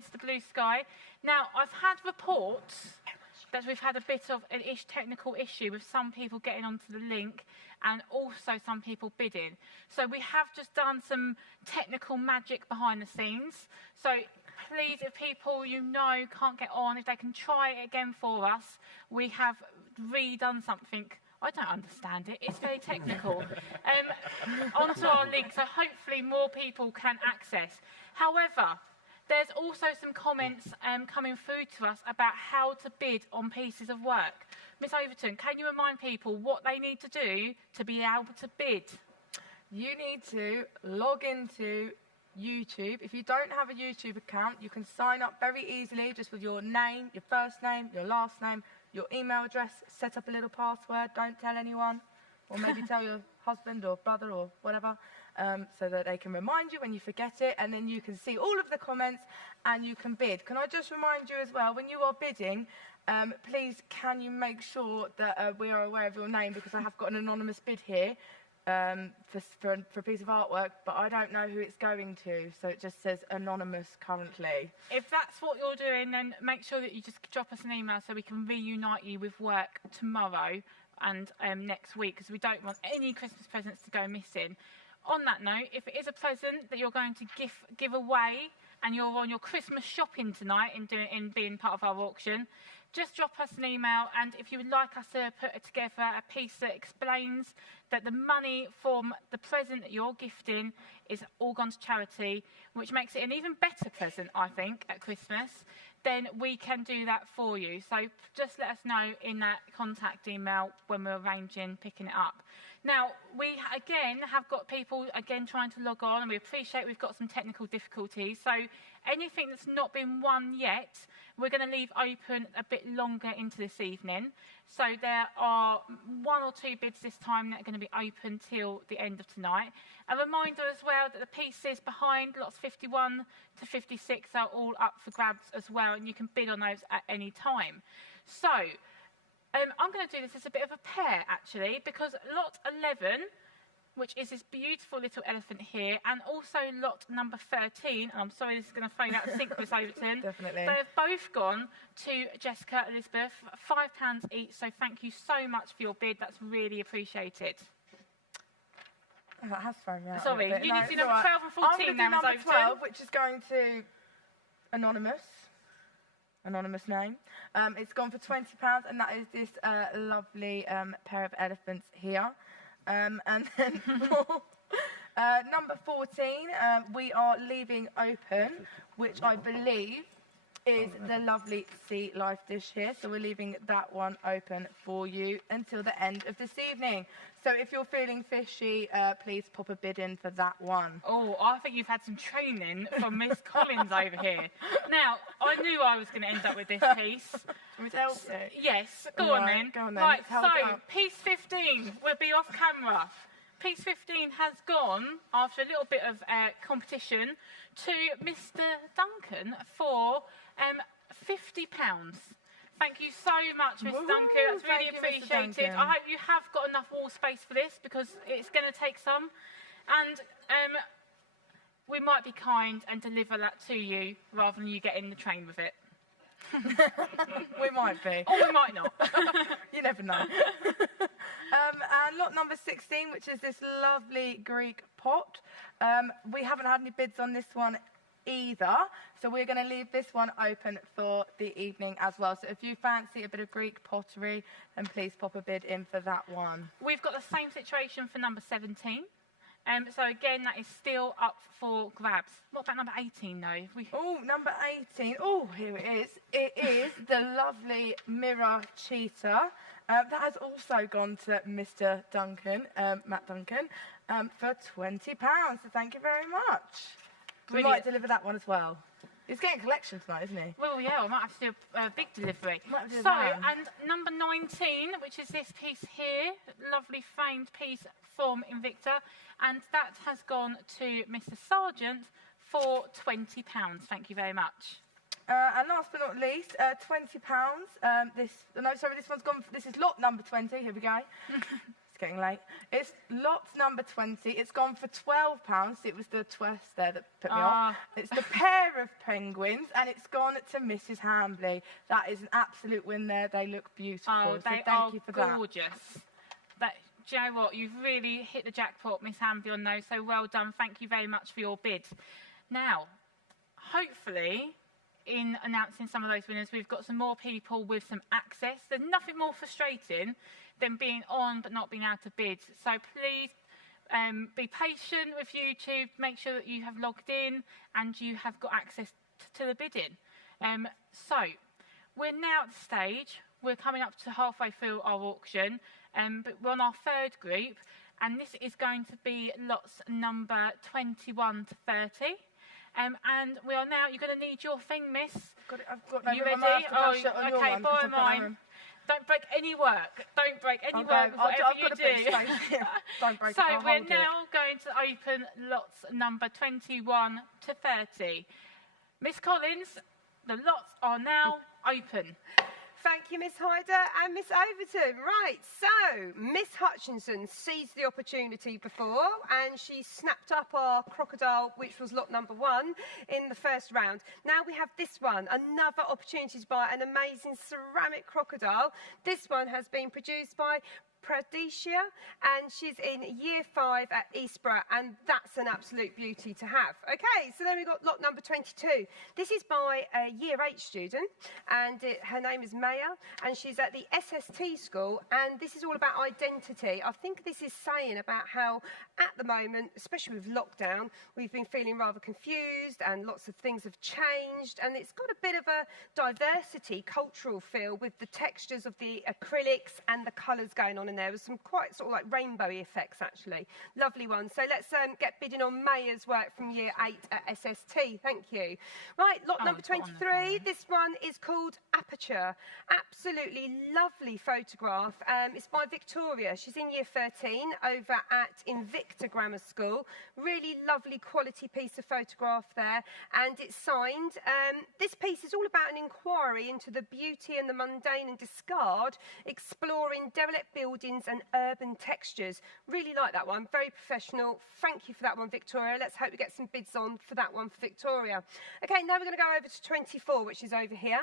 Mr. Blue Sky. Now, I've had reports that we've had a bit of an technical issue with some people getting onto the link and also some people bidding. So we have just done some technical magic behind the scenes. So please, if people you know can't get on, if they can try it again for us, we have redone something. I don't understand it. It's very technical. Onto our link, so hopefully more people can access. However, there's also some comments coming through to us about how to bid on pieces of work. Miss Overton, can you remind people what they need to do to be able to bid? You need to log into YouTube. If you don't have a YouTube account, you can sign up very easily just with your name, your first name, your last name, your email address, set up a little password, don't tell anyone, or maybe tell your husband or brother or whatever, so that they can remind you when you forget it, and then you can see all of the comments and you can bid. Can I just remind you as well, when you are bidding, please can you make sure that we are aware of your name, because I have got an anonymous bid here for a piece of artwork, but I don't know who it's going to, so it just says anonymous currently. If that's what you're doing, then make sure that you just drop us an email so we can reunite you with work tomorrow and next week, because we don't want any Christmas presents to go missing. On that note, if it is a present that you're going to give away and you're on your Christmas shopping tonight in being part of our auction, just drop us an email, and if you would like us to put together a piece that explains that the money from the present that you're gifting is all gone to charity, which makes it an even better present, I think, at Christmas, then we can do that for you. So just let us know in that contact email when we're arranging picking it up. Now, we again have got people trying to log on, and we appreciate we've got some technical difficulties. So anything that's not been won yet, we're going to leave open a bit longer into this evening. So there are 1 or 2 bids this time that are going to be open till the end of tonight. A reminder as well that the pieces behind lots 51 to 56 are all up for grabs as well, and you can bid on those at any time. So I'm going to do this as a bit of a pair, actually, because lot 11, which is this beautiful little elephant here, and also lot number 13, and I'm sorry this is going to fade out of sync this Overton. Definitely. They have both gone to Jessica Elizabeth, £5 each, so thank you so much for your bid. That's really appreciated. Oh, that has thrown me out. Sorry, a little bit. you No, need to do it's number all right. 12 and 14 I'm going to now, do number Miss 12, Overton. which is going to anonymous name. It's gone for £20, and that is this lovely pair of elephants here. And then for number 14, we are leaving open, which I believe is the lovely sea life dish here. So we're leaving that one open for you until the end of this evening. So if you're feeling fishy, please pop a bid in for that one. Oh, I think you've had some training from Miss Collins over here. Now, I knew I was going to end up with this piece. Want me to help you? Yes, go on then. Go on then. Right, Hold it so up. piece 15 will be off camera. Piece 15 has gone, after a little bit of competition, to Mr. Duncan for £50. Thank you so much, Mr. Woohoo, Duncan. That's really thank you, Mr. appreciated. Duncan. I hope you have got enough wall space for this, because it's going to take some. And we might be kind and deliver that to you rather than you get in the train with it. We might be. Or we might not. You never know. And lot number 16, which is this lovely Greek pot. We haven't had any bids on this one either, so we're going to leave this one open for the evening as well. So if you fancy a bit of Greek pottery, then please pop a bid in for that one. We've got the same situation for number 17. So again, that is still up for grabs. What about number 18 though? Oh, number 18. Oh, here it is. It is the lovely mirror cheetah. That has also gone to Mr. Duncan, Matt Duncan, for £20. So thank you very much. We Brilliant. might deliver that one as well. He's getting a collection tonight, isn't he? Well, yeah, I might have to do a big delivery. Might have to do So, that. and number 19, which is this piece here, lovely framed piece from Invicta, and that has gone to Mr. Sargent for £20. Thank you very much. And last but not least, £20. This one's gone. This is lot number 20. Here we go. It's getting late. It's lot number 20. It's gone for £12. It was the twist there that put me off. It's the pair of penguins, and it's gone to Mrs. Hambley. That is an absolute win there. They look beautiful. Oh, so they thank are you for that. gorgeous. Do you know what? You've really hit the jackpot, Miss Hambley, on those. So well done. Thank you very much for your bid. Now, hopefully, in announcing some of those winners, we've got some more people with some access. There's nothing more frustrating than being on but not being able to bid. So please be patient with YouTube. Make sure that you have logged in and you have got access to the bidding. So we're now at the stage. We're coming up to halfway through our auction, but we're on our third group, and this is going to be lots number 21 to 30. And we are now, you're going to need your thing, miss. I've got no You room. ready? I might have to dash it on your Okay, one, 'cause borrow I've got no mine. room. Don't break any work. Don't break any Okay, work, whatever I've you got a bit of do. space here. Don't break So it. I'll we're hold it. now going to open lots number 21 to 30. Miss Collins, the lots are now open. Thank you, Miss Hyder and Miss Overton. Right, so Miss Hutchinson seized the opportunity before and she snapped up our crocodile, which was lot number 1 in the first round. Now we have this one, another opportunity to buy an amazing ceramic crocodile. This one has been produced by Pradesha, and she's in Year 5 at Eastborough, and that's an absolute beauty to have. Okay, so then we've got lot number 22. This is by a Year 8 student, and her name is Maya, and she's at the SST school, and this is all about identity. I think this is saying about how, at the moment, especially with lockdown, we've been feeling rather confused, and lots of things have changed, and it's got a bit of a diversity, cultural feel with the textures of the acrylics and the colours going on in there. There's some quite sort of like rainbowy effects, actually. Lovely one. So let's get bidding on Maya's work from Year 8 at SST. Thank you. Right, lot number 23. This one is called Aperture. Absolutely lovely photograph. It's by Victoria. She's in Year 13 over at Invicta Grammar School. Really lovely quality piece of photograph there, and it's signed. This piece is all about an inquiry into the beauty and the mundane and discard, exploring derelict buildings and urban textures. Really like that one. Very professional. Thank you for that one, Victoria. Let's hope we get some bids on for that one for Victoria. Okay, now we're going to go over to 24, which is over here,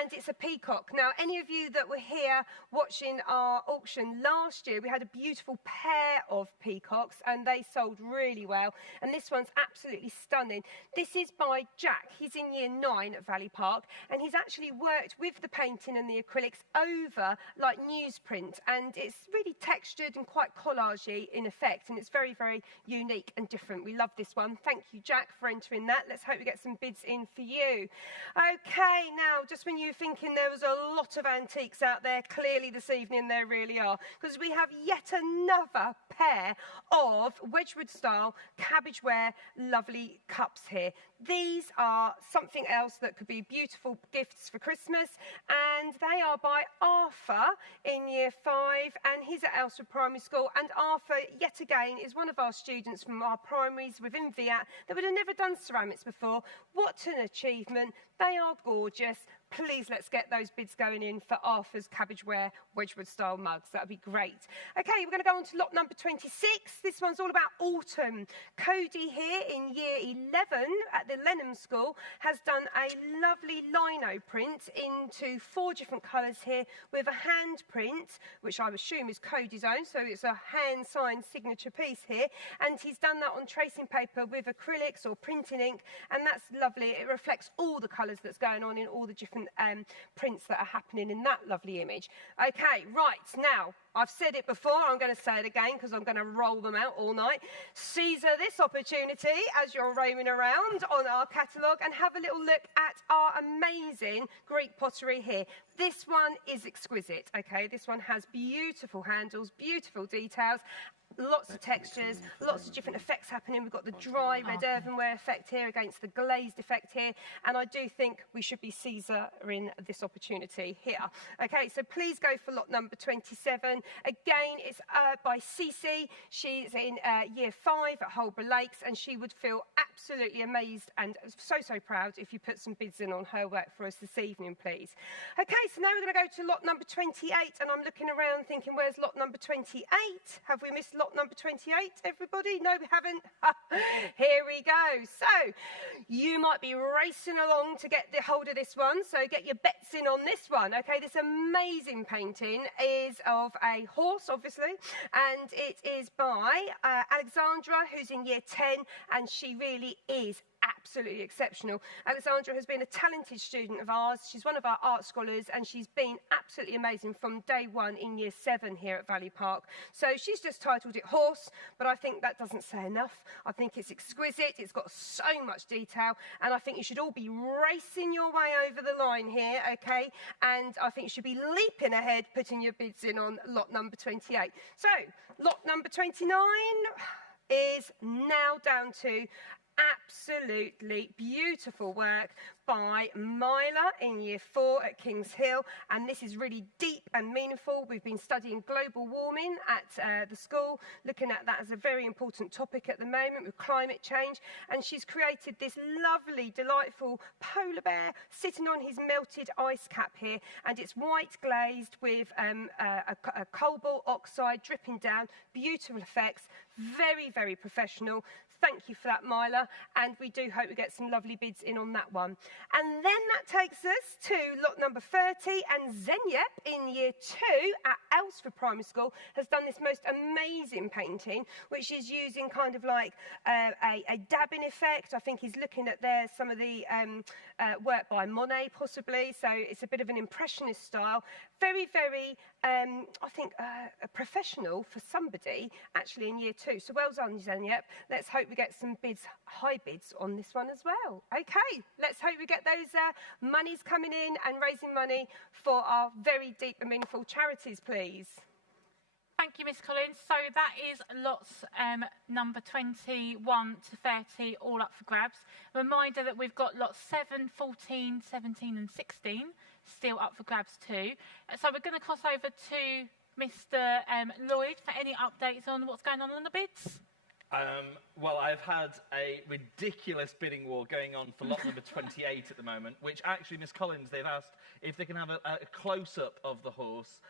and it's a peacock. Now, any of you that were here watching our auction last year, we had a beautiful pair of peacocks, and they sold really well, and this one's absolutely stunning. This is by Jack. He's in Year 9 at Valley Park, and he's actually worked with the painting and the acrylics over like newsprint, and it's really textured and quite collagey in effect, and it's very, very unique and different. We love this one. Thank you, Jack, for entering that. Let's hope we get some bids in for you. Okay, now, just when you're thinking there was a lot of antiques out there, clearly this evening there really are, because we have yet another pair of Wedgwood-style cabbageware lovely cups here. These are something else that could be beautiful gifts for Christmas, and they are by Arthur in Year 5, and he's at Elsford Primary School, and Arthur, yet again, is one of our students from our primaries within VIAT that would have never done ceramics before. What an achievement. They are gorgeous. Please, let's get those bids going in for Arthur's cabbageware Wedgwood-style mugs. That would be great. Okay, we're going to go on to lot number 26. This one's all about autumn. Cody here in Year 11 at the Lenham School has done a lovely lino print into 4 different colours here with a hand print, which I assume is Cody's own, so it's a hand-signed signature piece here. And he's done that on tracing paper with acrylics or printing ink, and that's lovely. It reflects all the colours that's going on in all the different prints that are happening in that lovely image. Okay, right, now, I've said it before, I'm going to say it again because I'm going to roll them out all night. Seize this opportunity as you're roaming around on our catalogue and have a little look at our amazing Greek pottery here. This one is exquisite, okay? This one has beautiful handles, beautiful details, lots of textures, lots of different effects happening. We've got the dry red earthenware effect here against the glazed effect here, and I do think we should be seizoring this opportunity here. Okay, so please go for lot number 27. Again, it's by Cece. She's in Year 5 at Holborough Lakes, and she would feel absolutely amazed and so proud if you put some bids in on her work for us this evening, please. Okay, so now we're going to go to lot number 28, and I'm looking around thinking, where's lot number 28? Have we missed lot number 28, everybody? No, we haven't. Here we go. So, you might be racing along to get the hold of this one, so get your bets in on this one. Okay, this amazing painting is of a horse, obviously, and it is by Alexandra, who's in Year 10, and she really is absolutely exceptional. Alexandra has been a talented student of ours. She's one of our art scholars, and she's been absolutely amazing from day one in Year 7 here at Valley Park. So she's just titled it Horse, but I think that doesn't say enough. I think it's exquisite. It's got so much detail, and I think you should all be racing your way over the line here, okay? And I think you should be leaping ahead, putting your bids in on lot number 28. So, lot number 29 is now down to absolutely beautiful work by Myla in Year 4 at Kings Hill, and this is really deep and meaningful. We've been studying global warming at the school, looking at that as a very important topic at the moment with climate change, and she's created this lovely, delightful polar bear sitting on his melted ice cap here, and it's white glazed with a cobalt oxide dripping down, beautiful effects, very, very professional. Thank you for that, Myla, and we do hope we get some lovely bids in on that one. And then that takes us to lot number 30, and Zenyep in year 2 at Elsford Primary School has done this most amazing painting, which is using kind of like a dabbing effect. I think he's looking at there some of the work by Monet possibly, so it's a bit of an impressionist style. Very, very, I think, professional for somebody actually in year 2. So well done, Zenyep. Let's hope we get some bids, high bids on this one as well. Okay, let's hope we get those monies coming in and raising money for our very deep and meaningful charities, please. Thank you, Miss Collins. So that is lots number 21 to 30 all up for grabs. A reminder that we've got lots 7, 14, 17 and 16 still up for grabs too. So we're going to cross over to Mr Lloyd for any updates on what's going on the bids. Well, I've had a ridiculous bidding war going on for lot number 28 at the moment, which actually, Miss Collins, they've asked if they can have a close-up of the horse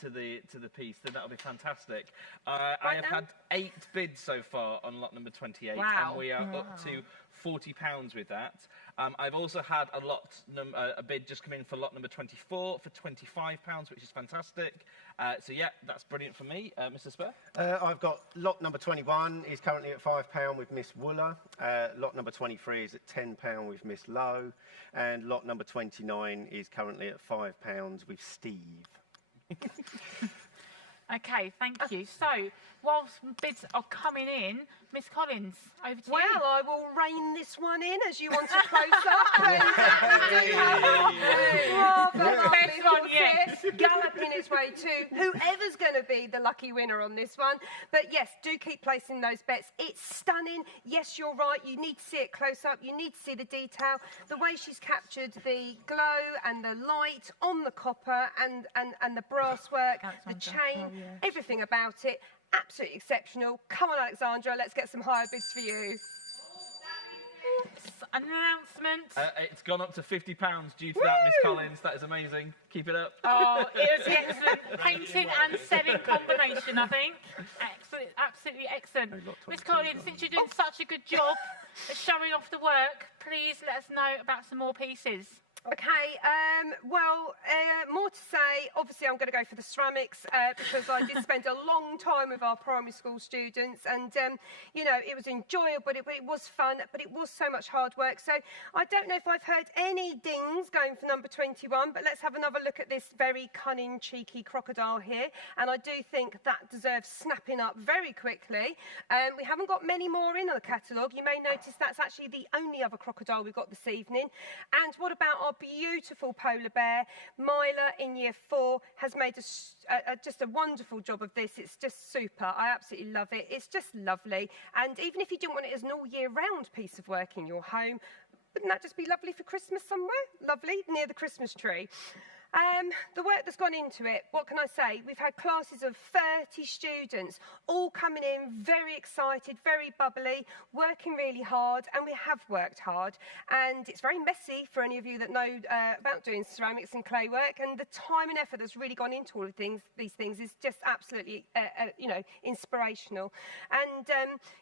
to the piece, then that'll be fantastic. I have had 8 bids so far on lot number 28, and we are up to £40 with that. I've also had a bid just come in for lot number 24 for £25, which is fantastic. So yeah, that's brilliant for me. Mr. Spur? I've got lot number 21 is currently at £5 with Miss Wooler. Lot number 23 is at £10 with Miss Lowe. And lot number 29 is currently at £5 with Steve. Okay, thank you. So, whilst bids are coming in, Miss Collins, over to you. Well, I will rein this one in as you want to close up. Galloping his way to whoever's going to be the lucky winner on this one. But yes, do keep placing those bets. It's stunning. Yes, you're right. You need to see it close up. You need to see the detail. The way she's captured the glow and the light on the copper and the brass work, the chain, everything about it. Absolutely exceptional. Come on, Alexandra, let's get some higher bids for you. Announcement. It's gone up to £50 due to that, Miss Collins. That is amazing. Keep it up. Oh, it was excellent. Painting and selling combination, I think. Excellent, absolutely excellent. Miss Collins, since you're doing such a good job at showing off the work, please let us know about some more pieces. Okay, more to say. Obviously, I'm going to go for the ceramics because I did spend a long time with our primary school students, and you know, it was enjoyable, but it was fun, but it was so much hard work. So I don't know if I've heard any dings going for number 21, but let's have another look at this very cunning, cheeky crocodile here, and I do think that deserves snapping up very quickly. We haven't got many more in the catalogue. You may notice that's actually the only other crocodile we've got this evening. And what about our beautiful polar bear? Myla in year 4 has made just a wonderful job of this. It's just super. I absolutely love it. It's just lovely. And even if you didn't want it as an all year round piece of work in your home, wouldn't that just be lovely for Christmas somewhere? Lovely, near the Christmas tree. The work that's gone into it, what can I say? We've had classes of 30 students, all coming in very excited, very bubbly, working really hard, and we have worked hard. And it's very messy for any of you that know about doing ceramics and clay work, and the time and effort that's really gone into all of these things is just absolutely, you know, inspirational. And,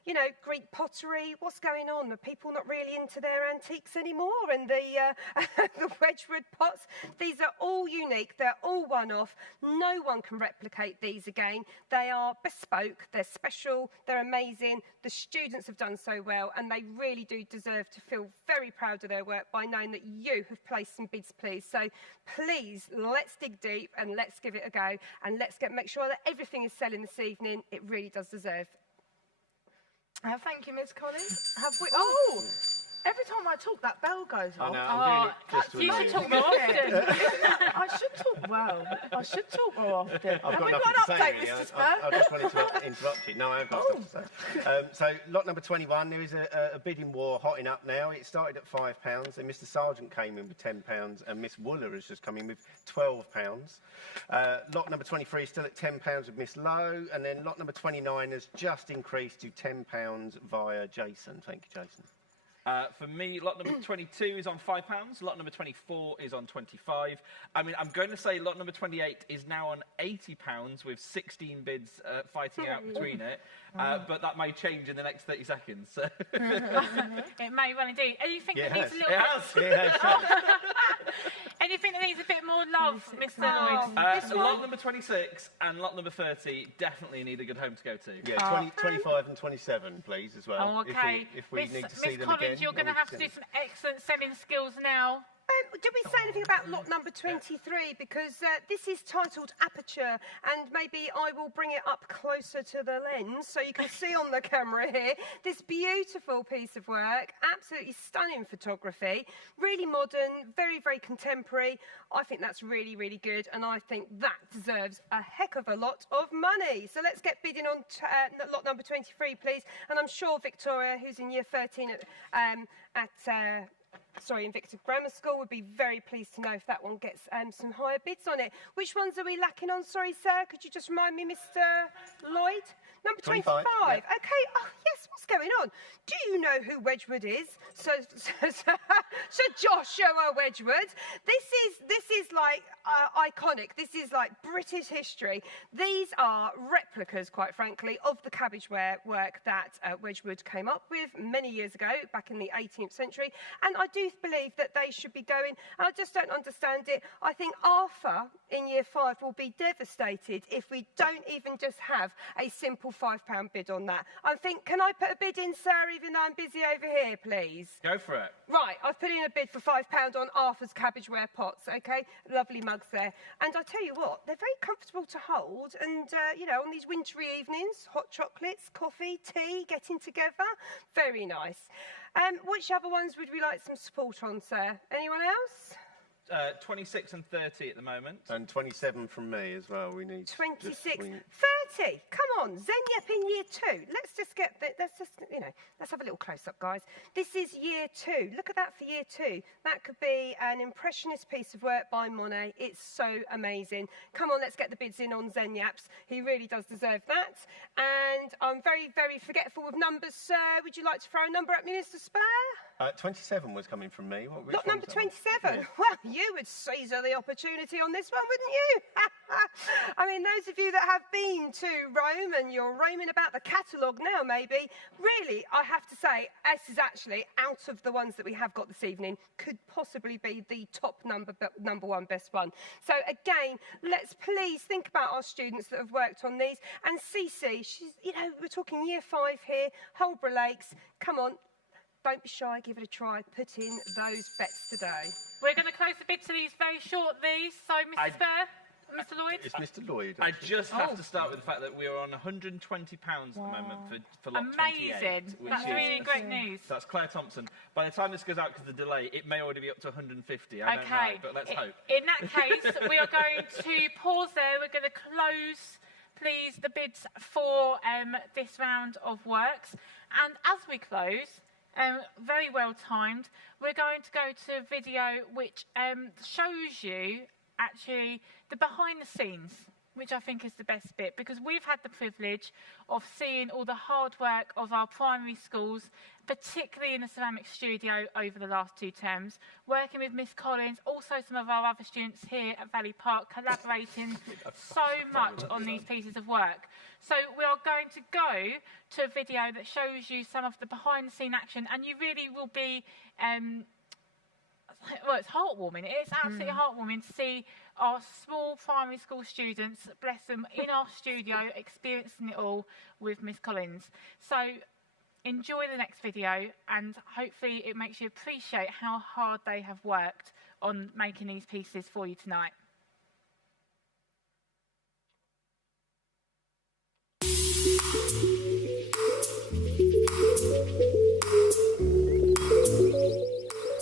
you know, Greek pottery, what's going on? Are people not really into their antiques anymore? And the Wedgwood pots, these are all unique, they're all one-off. No one can replicate these again. They are bespoke, they're special, they're amazing. The students have done so well, and they really do deserve to feel very proud of their work by knowing that you have placed some bids, please. So please, let's dig deep and let's give it a go, and let's make sure that everything is selling this evening. It really does deserve. Thank you, Miss Collins. Have we? Oh! Every time I talk, that bell goes off. I know, I'm really just You should talk more often. I should talk well. I should talk more often. I've Have got we nothing got to an say, update, really. Mr. Spur? I just wanted to interrupt you. No, I've got stuff to say. So, lot number 21, there is a bidding war hotting up now. It started at £5, and Mr. Sargent came in with £10, and Miss Wooler has just come in with £12. Lot number 23 is still at £10 with Miss Lowe, and then lot number 29 has just increased to £10 via Jason. Thank you, Jason. For me, lot number 22 is on £5. Lot number 24 is on 25. I mean, I'm going to say lot number 28 is now on £80 with 16 bids fighting out between it. But that may change in the next 30 seconds. So. It may well indeed. Anything that needs a little anything that needs a bit more love, Mr. Lloyd? Lot number 26 and lot number 30 definitely need a good home to go to. Yeah, 25 and 27, please, as well. Oh, okay. If we need to see them Collins, again. you're going to have to do some excellent selling skills now. Did we say anything about lot number 23? Because this is titled Aperture, and maybe I will bring it up closer to the lens so you can see on the camera here this beautiful piece of work, absolutely stunning photography, really modern, very, very contemporary. I think that's really, really good, and I think that deserves a heck of a lot of money. So let's get bidding on lot number 23, please. And I'm sure Victoria, who's in year 13 in Victor Grammar School, would be very pleased to know if that one gets some higher bids on it. Which ones are we lacking on? Sorry, sir. Could you just remind me, Mr. Lloyd? Number 25. Yeah. Okay. Oh, yes. What's going on? Do you know who Wedgwood is? Sir Joshua Wedgwood. This is like iconic. This is like British history. These are replicas, quite frankly, of the cabbageware work that Wedgwood came up with many years ago, back in the 18th century. And I do believe that they should be going. I just don't understand it. I think Arthur in year 5 will be devastated if we don't even just have a simple £5 bid on that. I think, can I put a bid in, sir, even though I'm busy over here, please? Go for it. Right, I've put in a bid for £5 on Arthur's cabbageware pots, okay? Lovely mugs there. And I tell you what, they're very comfortable to hold. And, you know, on these wintry evenings, hot chocolates, coffee, tea, getting together, very nice. Which other ones would we like some support on, sir? Anyone else? 26 and 30 at the moment. And 27 from me as well. We need 26, 30. Come on, Zenyep in year 2. Let's just let's have a little close up, guys. This is year 2. Look at that for year 2. That could be an impressionist piece of work by Monet. It's so amazing. Come on, let's get the bids in on Zenyaps. He really does deserve that. And I'm very, very forgetful of numbers, sir. Would you like to throw a number at me, Mr. Spur? 27 was coming from me. Lot number 27. Yeah. Well, you would seize the opportunity on this one, wouldn't you? I mean, those of you that have been to Rome and you're roaming about the catalogue now, maybe, really, I have to say, this is actually, out of the ones that we have got this evening, could possibly be the top number one best one. So again, let's please think about our students that have worked on these. And Cece, she's, you know, we're talking year 5 here, Holborough Lakes. Come on. Don't be shy, give it a try. Put in those bets today. We're going to close the bid to these very shortly. So, Mr. Spur, Mr. Lloyd? It's Mr. Lloyd. I just have to start with the fact that we are on £120 at the moment for lot 28. Amazing. That's really great news. That's Claire Thompson. By the time this goes out because of the delay, it may already be up to 150. I don't know, but let's hope. In that case, we are going to pause there. We're going to close, please, the bids for this round of works. And as we close, very well timed, we're going to go to a video which shows you actually the behind the scenes, which I think is the best bit, because we've had the privilege of seeing all the hard work of our primary schools, particularly in the ceramics studio over the last 2 terms, working with Miss Collins, also some of our other students here at Valley Park, collaborating so much on these pieces of work. So we are going to go to a video that shows you some of the behind-the-scene action, and you really will be, well, it's heartwarming. It's absolutely heartwarming to see our small primary school students, bless them, in our studio, experiencing it all with Miss Collins. So enjoy the next video, and hopefully it makes you appreciate how hard they have worked on making these pieces for you tonight.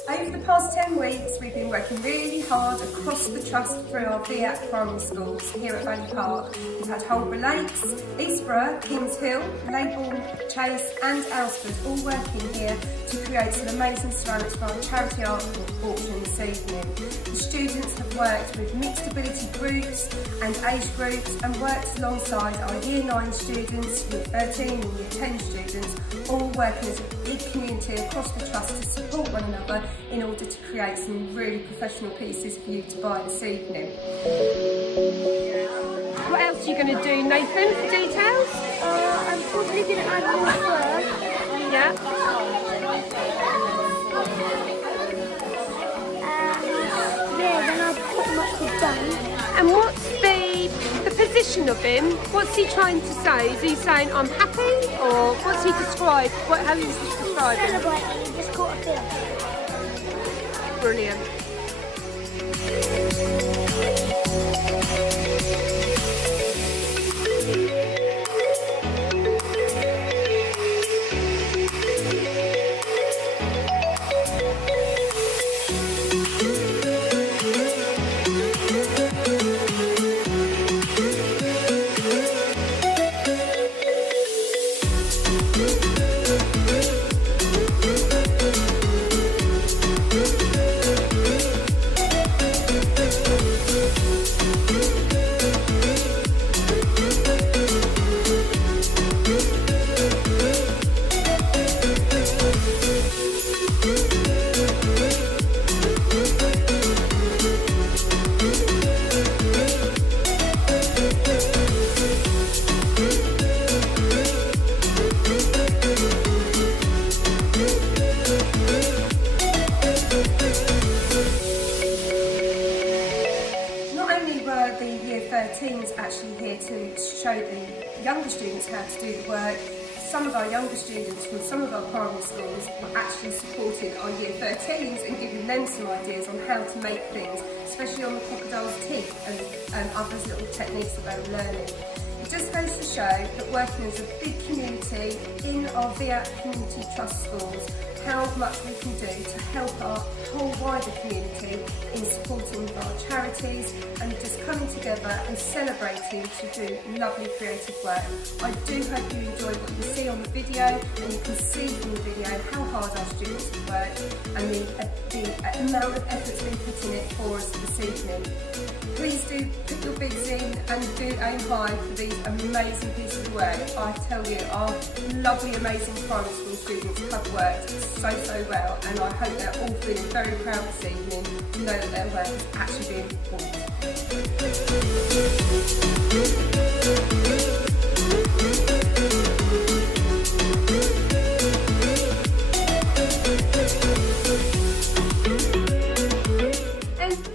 Over the past 10 weeks, we've been been working really hard across the trust through our VIAT primary schools here at Valley Park. We've had Holborough Lakes, Eastborough, Kings Hill, Leybourne, Chase and Alsford all working here to create some amazing ceramics for our charity art auction this evening. The students have worked with mixed ability groups and age groups and worked alongside our Year 9 students, Year 13 and Year 10 students, all working as a big community across the trust to support one another in order to create some really professional pieces for you to buy this evening. What else are you going to do, Nathan, for details? I'm probably going to add more fur. Yeah. Yeah, then I'll pretty much be done. And what's the position of him? What's he trying to say? Is he saying I'm happy, or what's he described? How is he describing? Celebrating, you just caught a fish. Brilliant. Actually here to show the younger students how to do the work. Some of our younger students from some of our primary schools were actually supporting our Year 13s and giving them some ideas on how to make things, especially on the crocodile's teeth and other little techniques that they were learning. It just goes to show that working as a big community in our VIAT Community Trust schools, how much we can do to help our whole wider community in supporting our charities and just coming together and celebrating to do lovely creative work. I do hope you enjoyed what you see on the video, and you can see from the video how hard our students have worked and the amount of effort's been put in it for us this evening. Please do put your bids in and do aim high for these amazing pieces of work. I tell you, our lovely, amazing primary school students have worked so well, and I hope they're all feeling very proud this evening to know that their work is actually being performed.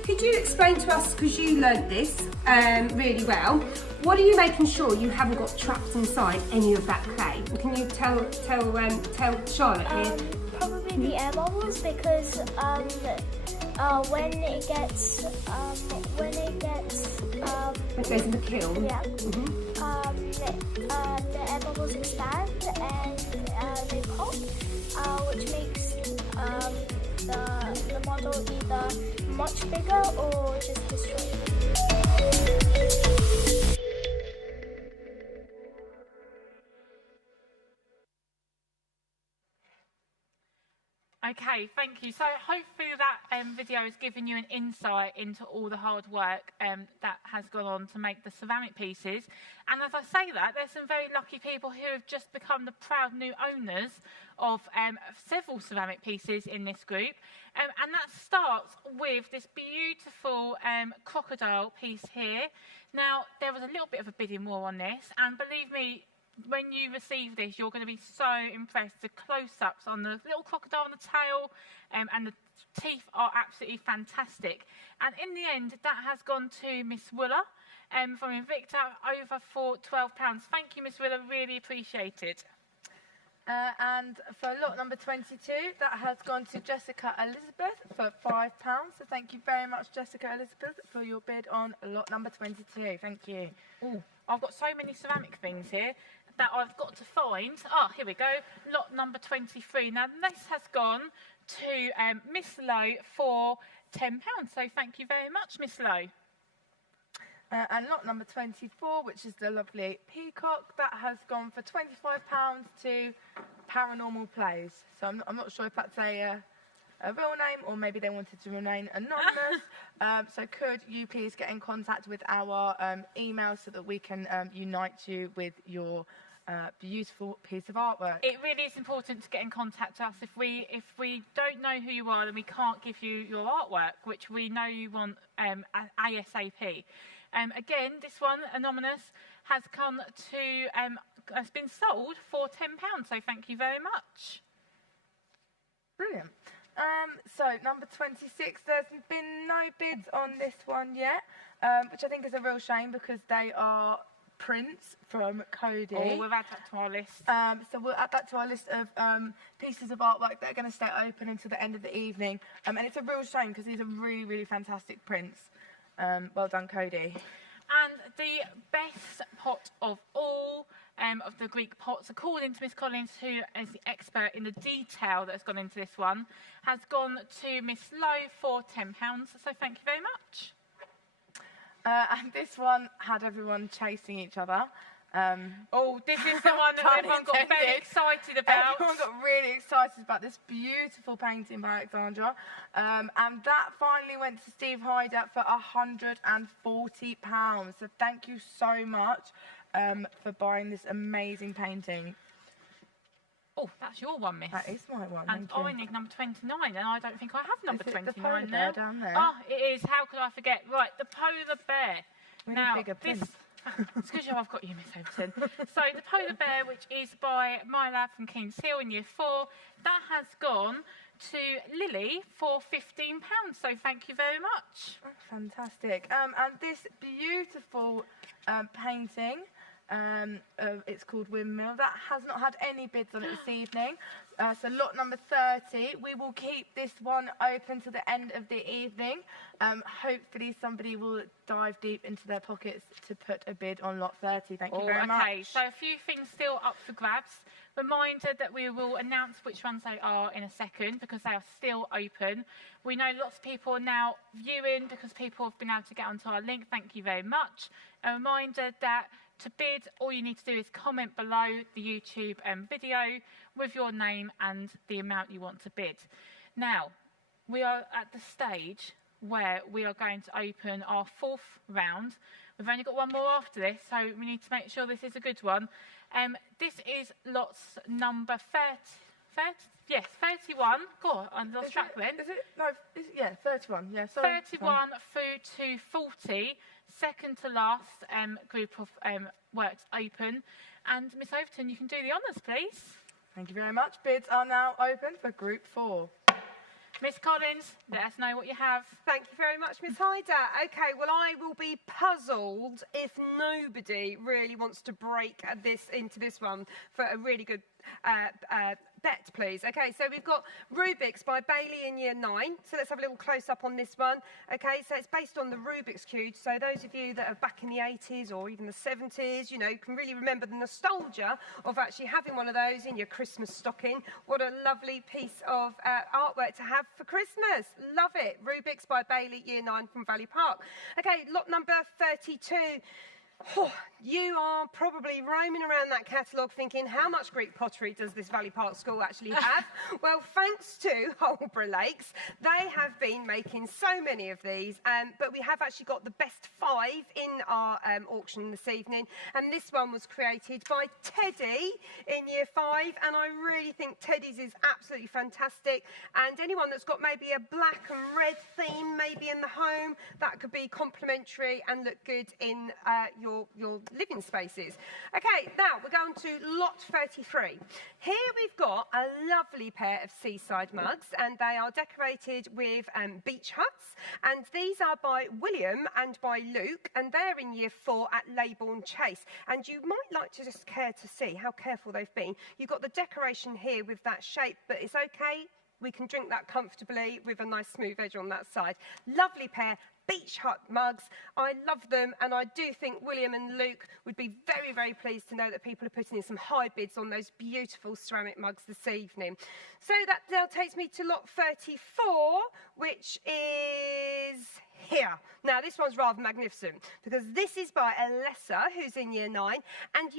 Could you explain to us, because you learnt this really well, what are you making sure you haven't got trapped inside any of that clay? Can you tell Charlotte here? Probably the air bubbles, because when it goes in the kiln. Yeah. The air bubbles expand and they pop, which makes the model either much bigger or just destroyed. Okay, thank you. So hopefully that video has given you an insight into all the hard work that has gone on to make the ceramic pieces. And as I say that, there's some very lucky people who have just become the proud new owners of several ceramic pieces in this group. And that starts with this beautiful crocodile piece here. Now, there was a little bit of a bidding war on this, and believe me, when you receive this, you're going to be so impressed. The close-ups on the little crocodile on the tail and the teeth are absolutely fantastic. And in the end, that has gone to Miss Wooler from Invicta, over for £12. Thank you, Miss Wooler, really appreciate it. And for lot number 22, that has gone to Jessica Elizabeth for £5. So thank you very much, Jessica Elizabeth, for your bid on lot number 22. Thank you. Ooh, I've got so many ceramic things here that I've got to find. Oh, here we go. Lot number 23. Now, this has gone to Miss Lowe for £10. So thank you very much, Miss Lowe. And lot number 24, which is the lovely peacock, that has gone for £25 to Paranormal Plays. So I'm not sure if that's a real name or maybe they wanted to remain anonymous. So could you please get in contact with our email so that we can unite you with your beautiful piece of artwork? It really is important to get in contact with us. If we don't know who you are, then we can't give you your artwork, which we know you want ASAP. Again, this one, anonymous, has come to has been sold for £10. So thank you very much. Brilliant. So number 26, there's been no bids on this one yet, which I think is a real shame because they are prints from Cody. Oh, we'll add that to our list. So we'll add that to our list of pieces of artwork that are going to stay open until the end of the evening. And it's a real shame because these are really, really fantastic prints. Well done, Cody. And the best pot of all of the Greek pots, according to Miss Collins, who is the expert in the detail that has gone into this one, has gone to Miss Lowe for £10. So thank you very much. And this one had everyone chasing each other. This is the one that everyone got very excited about. Everyone got really excited about this beautiful painting by Alexandra. And that finally went to Steve Hyder for £140. So thank you so much for buying this amazing painting. Oh, that's your one, Miss. That is my one, And thank you. I need number 29, and I don't think I have number Is it the 29 polar now. bear down there? Oh, it is. How could I forget? Right, the polar bear. We need Now, bigger this... prints. It's because I've got you, Miss Overton. So the polar bear, which is by my lad from Kings Hill in Year 4, that has gone to Lily for £15. So thank you very much. Oh, fantastic. And this beautiful painting, it's called Windmill. That has not had any bids on it this evening. So lot number 30, we will keep this one open to the end of the evening. Hopefully somebody will dive deep into their pockets to put a bid on lot 30. Thank you very much. Okay, so a few things still up for grabs. Reminder that we will announce which ones they are in a second because they are still open. We know lots of people are now viewing because people have been able to get onto our link. Thank you very much. A reminder that to bid, all you need to do is comment below the YouTube video with your name and the amount you want to bid. Now, we are at the stage where we are going to open our 4th round. We've only got one more after this, so we need to make sure this is a good one. This is lots number 31. God, I lost track then. Is it? No, yeah, 31. Yeah, sorry. 31 through to 40. Second to last group of works open. And Miss Overton, you can do the honours, please. Thank you very much. Bids are now open for Group 4. Miss Collins, let us know what you have. Thank you very much, Miss Hyder. Okay, well, I will be puzzled if nobody really wants to break into this one for a really good bet, please. Okay, so we've got Rubik's by Bailey in Year 9. So let's have a little close-up on this one. Okay, so it's based on the Rubik's Cube. So those of you that are back in the 80s or even the 70s, you know, can really remember the nostalgia of actually having one of those in your Christmas stocking. What a lovely piece of artwork to have for Christmas. Love it. Rubik's by Bailey, Year 9 from Valley Park. Okay, lot number 32. Oh, you are probably roaming around that catalogue thinking, how much Greek pottery does this Valley Park School actually have? Well, thanks to Holborough Lakes, they have been making so many of these, but we have actually got the best 5 in our auction this evening, and this one was created by Teddy in Year 5, and I really think Teddy's is absolutely fantastic, and anyone that's got maybe a black and red theme maybe in the home, that could be complementary and look good in your living spaces. Okay, now we're going to lot 33. Here we've got a lovely pair of seaside mugs, and they are decorated with beach huts, and these are by William and by Luke, and they're in Year 4 at Leybourne Chase, and you might like to just care to see how careful they've been. You've got the decoration here with that shape, but it's okay. We can drink that comfortably with a nice smooth edge on that side. Lovely pair, beach hut mugs. I love them, and I do think William and Luke would be very, very pleased to know that people are putting in some high bids on those beautiful ceramic mugs this evening. So that now takes me to lot 34, which is here. Now, this one's rather magnificent because this is by Alessa, who's in year 9, and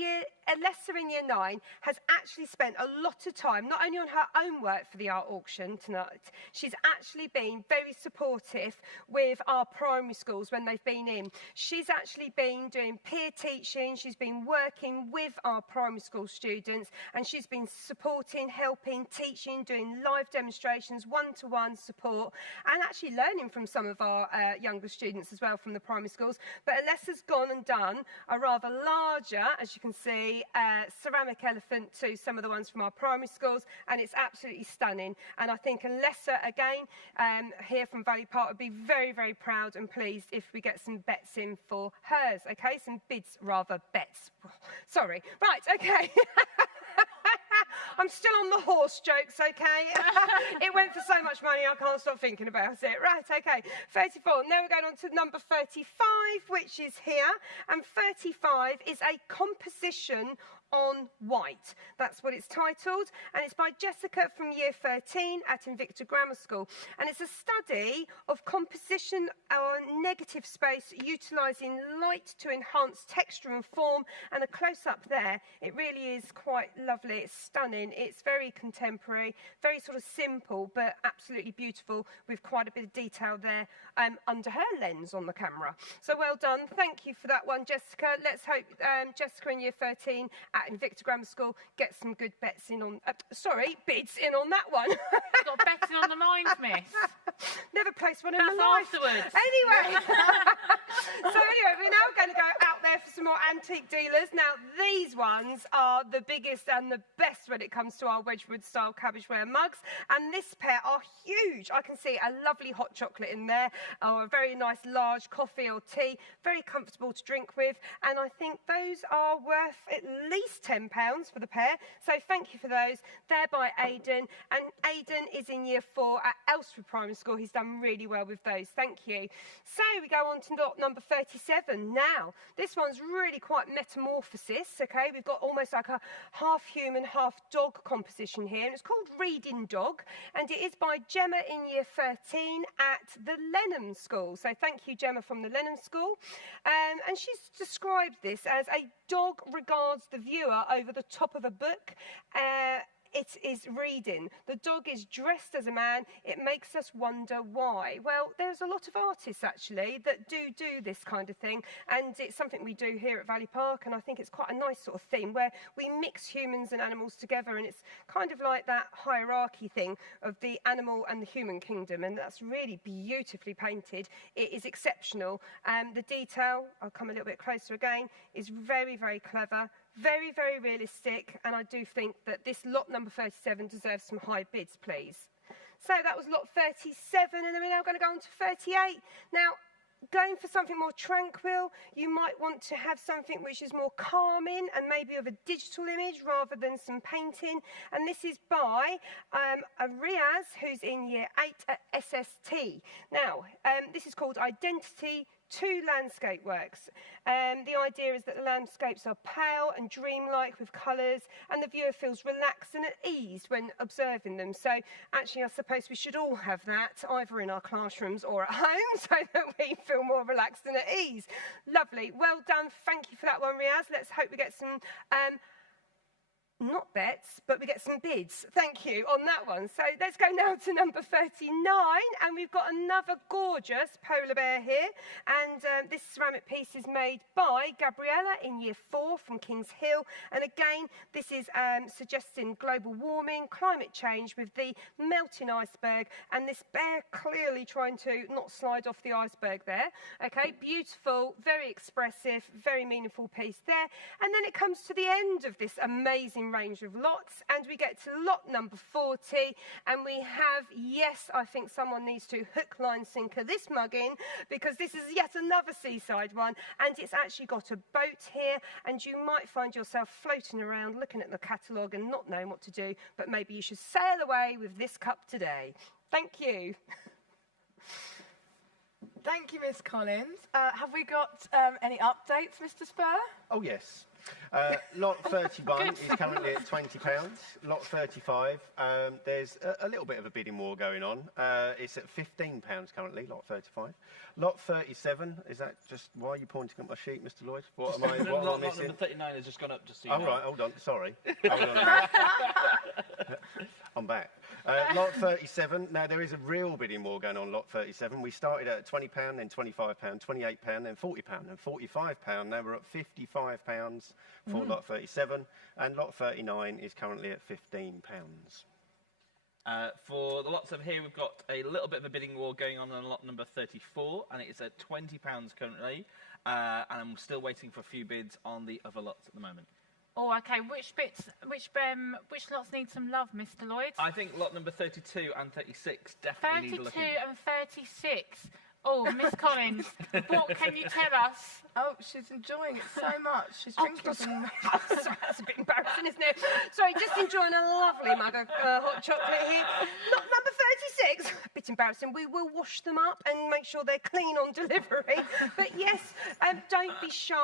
Alessa in year 9 has actually spent a lot of time, not only on her own work for the art auction tonight, she's actually been very supportive with our primary schools when they've been in. She's actually been doing peer teaching, she's been working with our primary school students, and she's been supporting, helping, teaching, doing live demonstrations, one-to-one support, and actually learning from some of our younger students as well from the primary schools. But Alessa's gone and done a rather larger, as you can see, ceramic elephant to some of the ones from our primary schools, and it's absolutely stunning. And I think Alessa, again, here from Valley Park, would be very, very proud and pleased if we get some bets in for hers, okay? Some bids, rather, bets. Sorry. Right, okay. I'm still on the horse jokes, okay? It went for so much money, I can't stop thinking about it. Right, okay. 34. Now we're going on to number 35, which is here. And 35 is a composition on white. That's what it's titled, and it's by Jessica from year 13 at Invicta Grammar School, and it's a study of composition on negative space utilising light to enhance texture and form. And a close-up there, it really is quite lovely. It's stunning, it's very contemporary, very sort of simple but absolutely beautiful, with quite a bit of detail there under her lens on the camera. So well done, thank you for that one, Jessica. Let's hope Jessica in year 13 at Invicta Grammar School get some good bets in on, bids in on that one. Got betting on the mind, miss. Never placed one in That's my life. afterwards. Anyway, so anyway, we're now going to go out there for some more antique dealers. Now, these ones are the biggest and the best when it comes to our Wedgwood style cabbageware mugs, and this pair are huge. I can see a lovely hot chocolate in there, or a very nice large coffee or tea, very comfortable to drink with, and I think those are worth at least £10 for the pair, so thank you for those. They're by Aidan, and Aidan is in year 4 at Elsford Primary School. He's done really well with those, thank you. So we go on to lot number 37 now. This one's really quite metamorphosis, okay? We've got almost like a half human, half dog composition here, and it's called Reading Dog, and it is by Gemma in year 13 at the Lenham School. So thank you, Gemma from the Lenham School. And she's described this as a dog regards the viewer over the top of a book. It is reading. The dog is dressed as a man. It makes us wonder why. Well, there's a lot of artists, actually, that do this kind of thing, and it's something we do here at Valley Park, and I think it's quite a nice sort of theme where we mix humans and animals together, and it's kind of like that hierarchy thing of the animal and the human kingdom, and that's really beautifully painted. It is exceptional. The detail, I'll come a little bit closer again, is very, very clever. Very, very realistic, and I do think that this lot number 37 deserves some high bids, please. So that was lot 37, and then we're now going to go on to 38. Now, going for something more tranquil, you might want to have something which is more calming and maybe of a digital image rather than some painting. And this is by Riaz, who's in year 8 at SST. Now, this is called Identity 2 Landscape Works. The idea is that the landscapes are pale and dreamlike with colours, and the viewer feels relaxed and at ease when observing them. So actually, I suppose we should all have that, either in our classrooms or at home, so that we feel more relaxed and at ease. Lovely. Well done. Thank you for that one, Riaz. Let's hope we get some not bets, but we get some bids. Thank you on that one. So let's go now to number 39, and we've got another gorgeous polar bear here, and this ceramic piece is made by Gabriella in year 4 from Kings Hill, and again this is suggesting global warming, climate change with the melting iceberg, and this bear clearly trying to not slide off the iceberg there. Okay, beautiful, very expressive, very meaningful piece there. And then it comes to the end of this amazing range of lots, and we get to lot number 40, and we have, yes, I think someone needs to hook, line, sinker this mug in, because this is yet another seaside one, and it's actually got a boat here, and you might find yourself floating around looking at the catalogue and not knowing what to do, but maybe you should sail away with this cup today. Thank you. Thank you, Miss Collins. Have we got any updates, Mr. Spur? Oh, yes. Lot 31 is currently at £20. Lot 35, there's a little bit of a bidding war going on. It's at £15 currently, lot 35. Lot 37, is that just, why are you pointing at my sheet, Mr. Lloyd? What am I Lot missing? number 39 has just gone up, just so you Oh, know. right, hold on, sorry. Hold on a minute. I'm back. Lot 37, now there is a real bidding war going on, lot 37. We started at £20, then £25, £28, then £40, then £45. Now we're at £55 for lot 37, and lot 39 is currently at £15. For the lots over here, we've got a little bit of a bidding war going on lot number 34, and it's at £20 currently, and I'm still waiting for a few bids on the other lots at the moment. Oh, okay. Which lots need some love, Mr. Lloyd? I think lot number 32 and 36 definitely need a look 32 in. and 36. Oh, Miss Collins, what can you tell us? Oh, she's enjoying it so much. She's drinking some... That's a bit embarrassing, isn't it? Sorry, just enjoying a lovely mug of hot chocolate here. Lot number 36. A bit embarrassing. We will wash them up and make sure they're clean on delivery. But yes, don't be shy.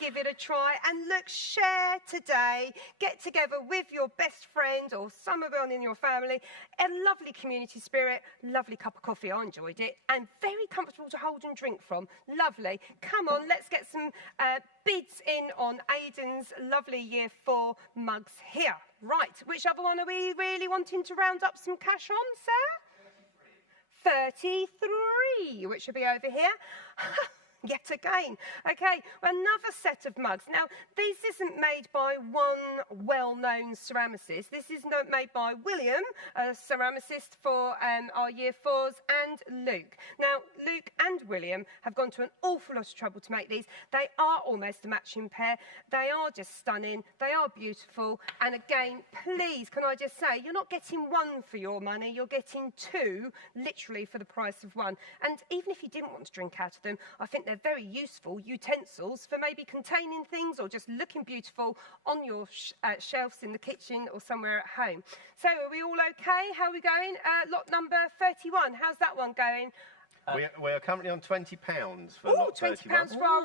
Give it a try. And look, share today. Get together with your best friend or someone in your family. A lovely community spirit. Lovely cup of coffee. I enjoyed it. And very comfortable to hold and drink from. Lovely. Come on, let's get some bids in on Aidan's lovely Year 4 mugs here. Right, which other one are we really wanting to round up some cash on, sir? 33, which will be over here. Yet again. Okay, another set of mugs. Now, this isn't made by one well-known ceramicist. This is not made by William, a ceramicist for our Year 4s, and Luke. Now, Luke and William have gone to an awful lot of trouble to make these. They are almost a matching pair. They are just stunning. They are beautiful. And again, please, can I just say, you're not getting one for your money. You're getting two, literally, for the price of one. And even if you didn't want to drink out of them, I think they're very useful utensils for maybe containing things or just looking beautiful on your shelves in the kitchen or somewhere at home. So are we all okay? How are we going? Lot number 31, how's that one going? We are currently on £20 for Oh, lot £20 31. for our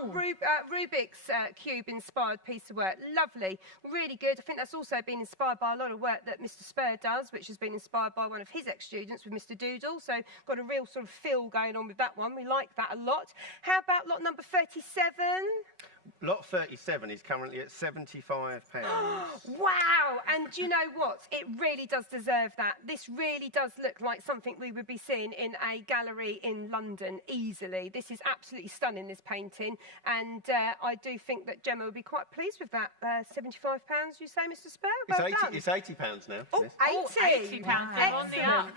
Rubik's Cube inspired piece of work. Lovely, really good. I think that's also been inspired by a lot of work that Mr. Spur does, which has been inspired by one of his ex-students with Mr. Doodle. So got a real sort of feel going on with that one. We like that a lot. How about lot number 37? Lot 37 is currently at £75. Wow! And do you know what? It really does deserve that. This really does look like something we would be seeing in a gallery in London easily. This is absolutely stunning, this painting. And I do think that Gemma would be quite pleased with that. £75, you say, Mr. Spur? Well done. It's £80 now. Oh, Yes. 80. £80. They're on the up.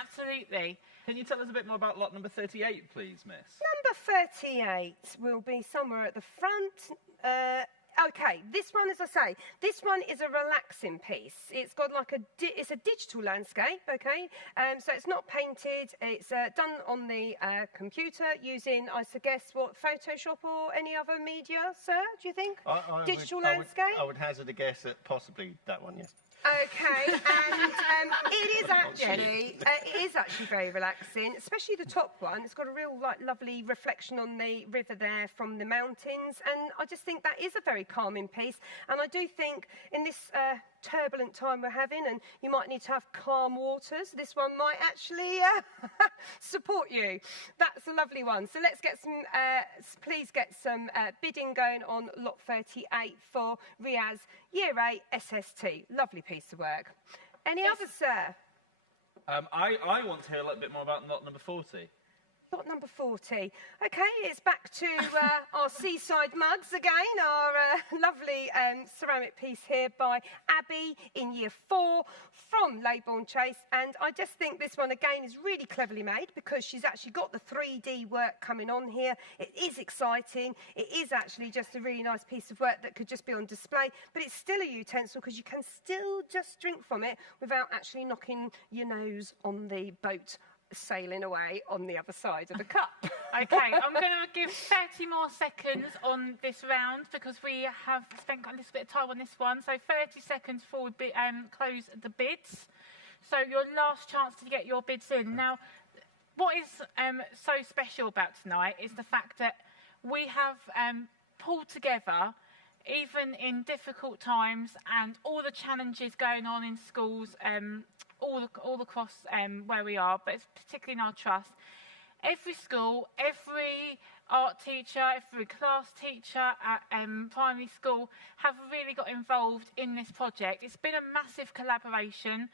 Absolutely. Can you tell us a bit more about lot number 38, please, miss? Number 38 will be somewhere at the front. Okay, this one, as I say, this one is a relaxing piece. It's got like it's a digital landscape, okay? So it's not painted. It's done on the computer using, I suggest, what, Photoshop or any other media, sir, do you think? Digital landscape? I would hazard a guess at possibly that one, yes. Okay, and it is actually very relaxing, especially the top one. It's got a real lovely reflection on the river there from the mountains, and I just think that is a very calming piece. And I do think in this turbulent time we're having, and you might need to have calm waters, this one might actually support you. That's a lovely one. So let's get some, please get some bidding going on lot 38 for Riaz Year 8 SST. Lovely piece of work. Any others, sir? I want to hear a little bit more about lot number 40. Lot number 40. Okay, it's back to our seaside mugs again, our lovely ceramic piece here by Abby in Year 4 from Leybourne Chase. And I just think this one again is really cleverly made because she's actually got the 3D work coming on here. It is exciting. It is actually just a really nice piece of work that could just be on display, but it's still a utensil because you can still just drink from it without actually knocking your nose on the boat sailing away on the other side of the cup. Okay, I'm going to give 30 more seconds on this round because we have spent a little bit of time on this one. So 30 seconds before we close the bids. So your last chance to get your bids in. Now, what is so special about tonight is the fact that we have pulled together, even in difficult times and all the challenges going on in schools, all across where we are, but it's particularly in our trust. Every school, every art teacher, every class teacher at primary school have really got involved in this project. It's been a massive collaboration.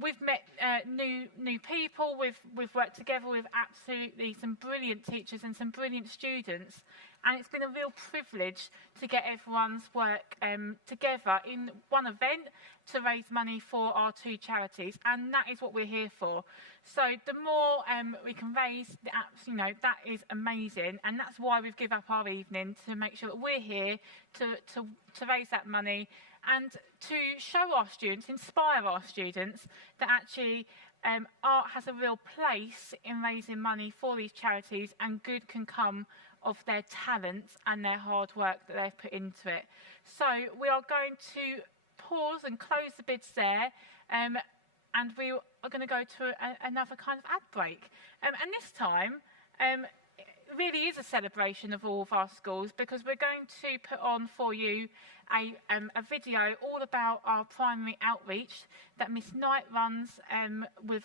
We've met new people. We've worked together with absolutely some brilliant teachers and some brilliant students. And it's been a real privilege to get everyone's work together in one event to raise money for our two charities, and that is what we're here for. So the more we can raise, that is amazing, and that's why we've given up our evening, to make sure that we're here to raise that money and to show our students, inspire our students that actually art has a real place in raising money for these charities, and good can come of their talents and their hard work that they've put into it. So we are going to pause and close the bids there, and we are going to go to another kind of ad break. And this time, it really is a celebration of all of our schools, because we're going to put on for you a video all about our primary outreach that Miss Knight runs with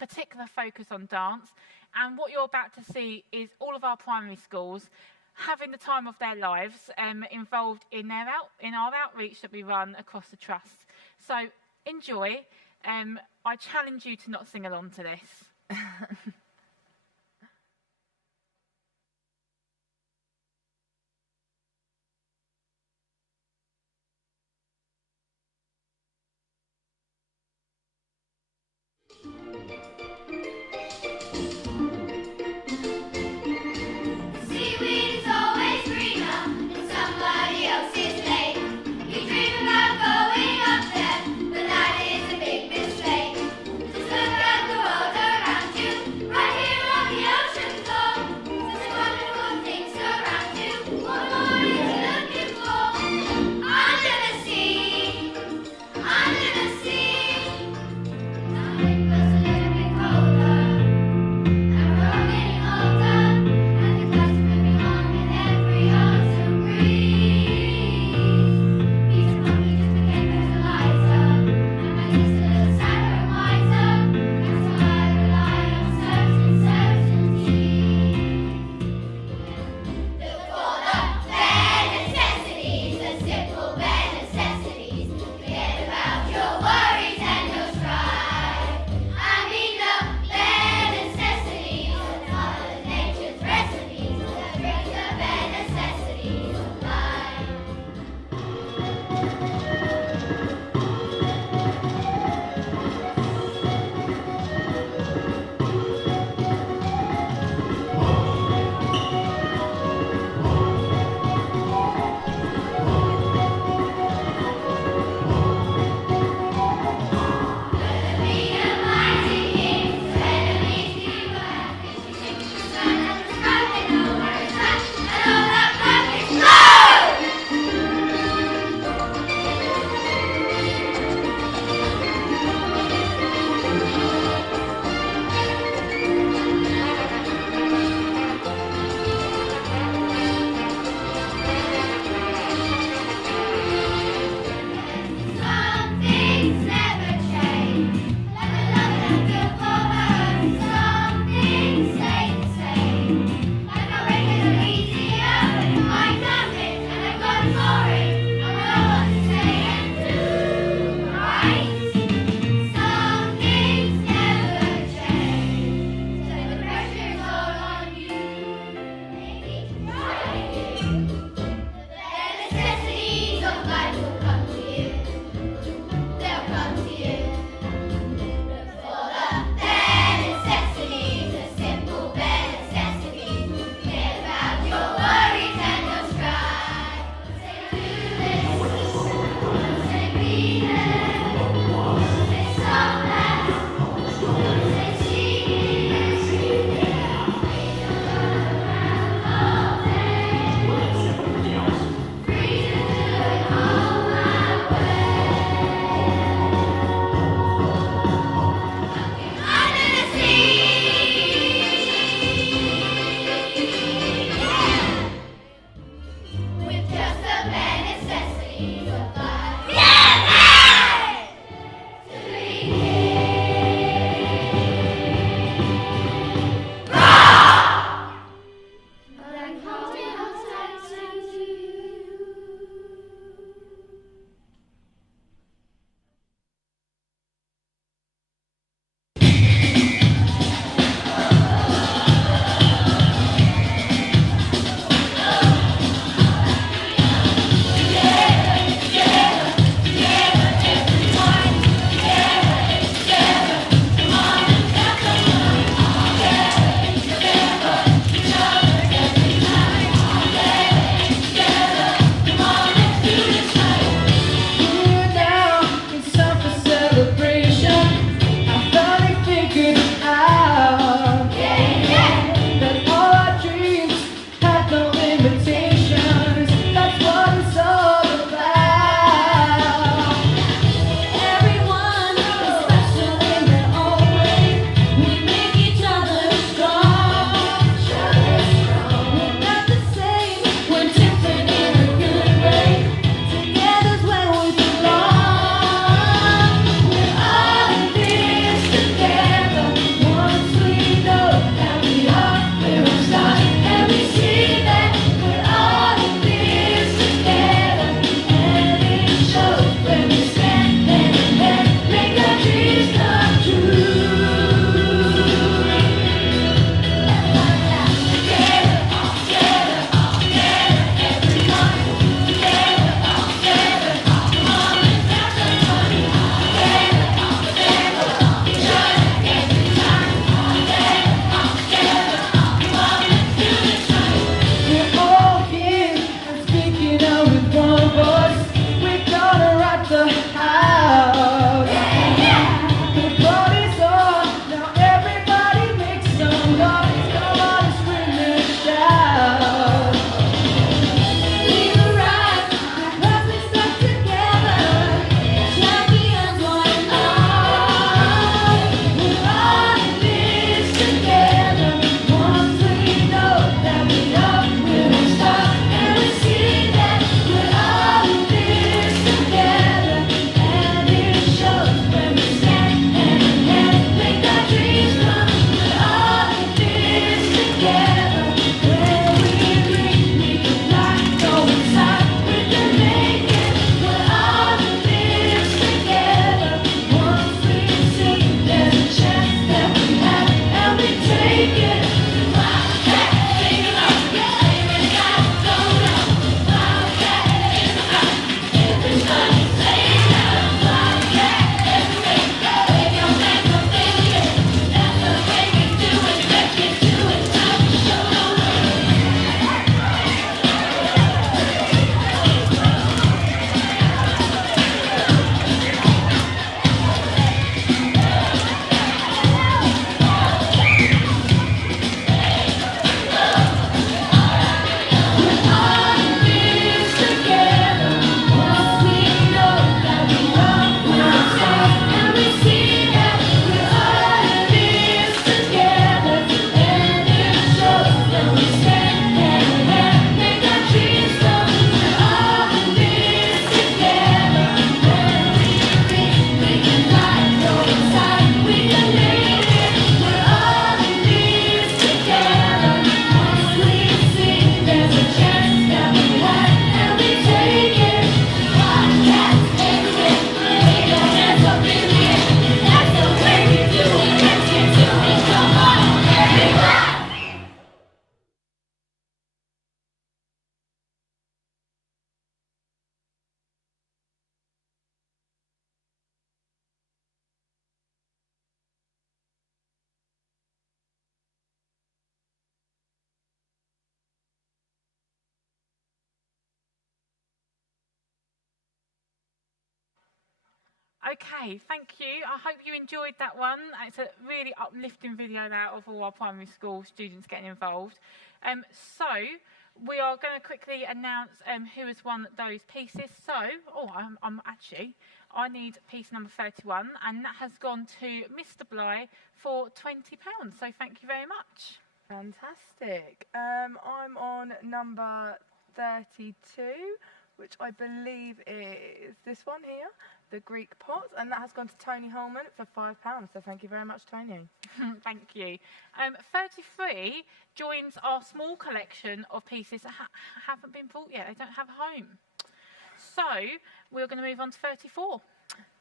particular focus on dance. And what you're about to see is all of our primary schools having the time of their lives involved in our outreach that we run across the trust. So enjoy. I challenge you to not sing along to this. Seaweed is always greener in somebody else's lake. You dream about going up there, but that is a big mistake. Just look at the world around you. Okay, thank you. I hope you enjoyed that one. It's a really uplifting video now of all our primary school students getting involved. So we are going to quickly announce who has won those pieces. So, I need piece number 31, and that has gone to Mr. Bly for £20. So thank you very much. Fantastic. I'm on number 32, which I believe is this one here, the Greek pot, and that has gone to Tony Holman for £5. So thank you very much, Tony. Thank you. 33 joins our small collection of pieces that haven't been bought yet. They don't have a home. So we're going to move on to 34.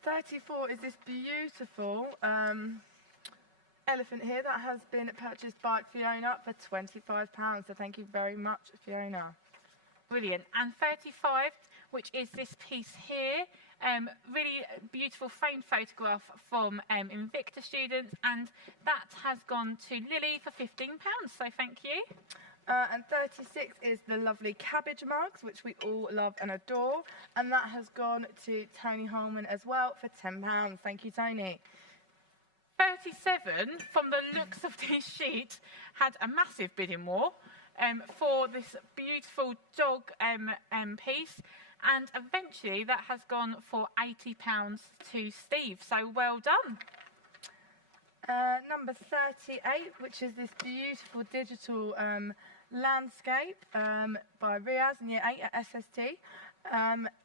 34 is this beautiful elephant here that has been purchased by Fiona for £25. So thank you very much, Fiona. Brilliant. And 35, which is this piece here, really beautiful framed photograph from Invicta students, and that has gone to Lily for £15. So thank you. And 36 is the lovely cabbage mugs, which we all love and adore, and that has gone to Tony Holman as well for £10. Thank you, Tony. 37, from the looks of this sheet, had a massive bidding war for this beautiful dog piece, and eventually that has gone for £80 to Steve. So well done. Number 38, which is this beautiful digital landscape by Riaz in Year 8 at SST.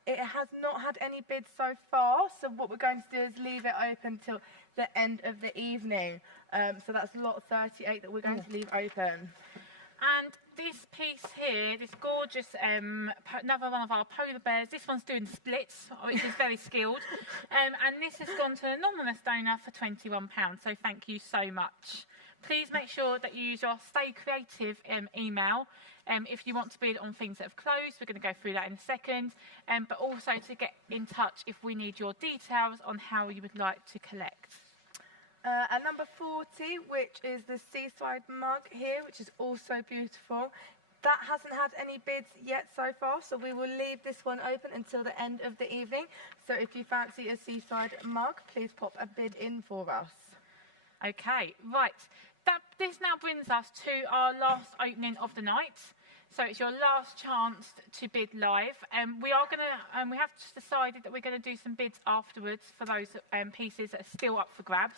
It has not had any bids so far, so what we're going to do is leave it open till the end of the evening. So that's lot 38 that we're going to leave open. And this piece here, this gorgeous, another one of our polar bears, this one's doing splits, which is very skilled. And this has gone to an anonymous donor for £21, so thank you so much. Please make sure that you use your Stay Creative email if you want to bid on things that have closed. We're going to go through that in a second. But also to get in touch if we need your details on how you would like to collect. And number 40, which is the seaside mug here, which is also beautiful. That hasn't had any bids yet so far, so we will leave this one open until the end of the evening. So if you fancy a seaside mug, please pop a bid in for us. Okay, right. This now brings us to our last opening of the night. So it's your last chance to bid live. We have decided that we're going to do some bids afterwards for those pieces that are still up for grabs.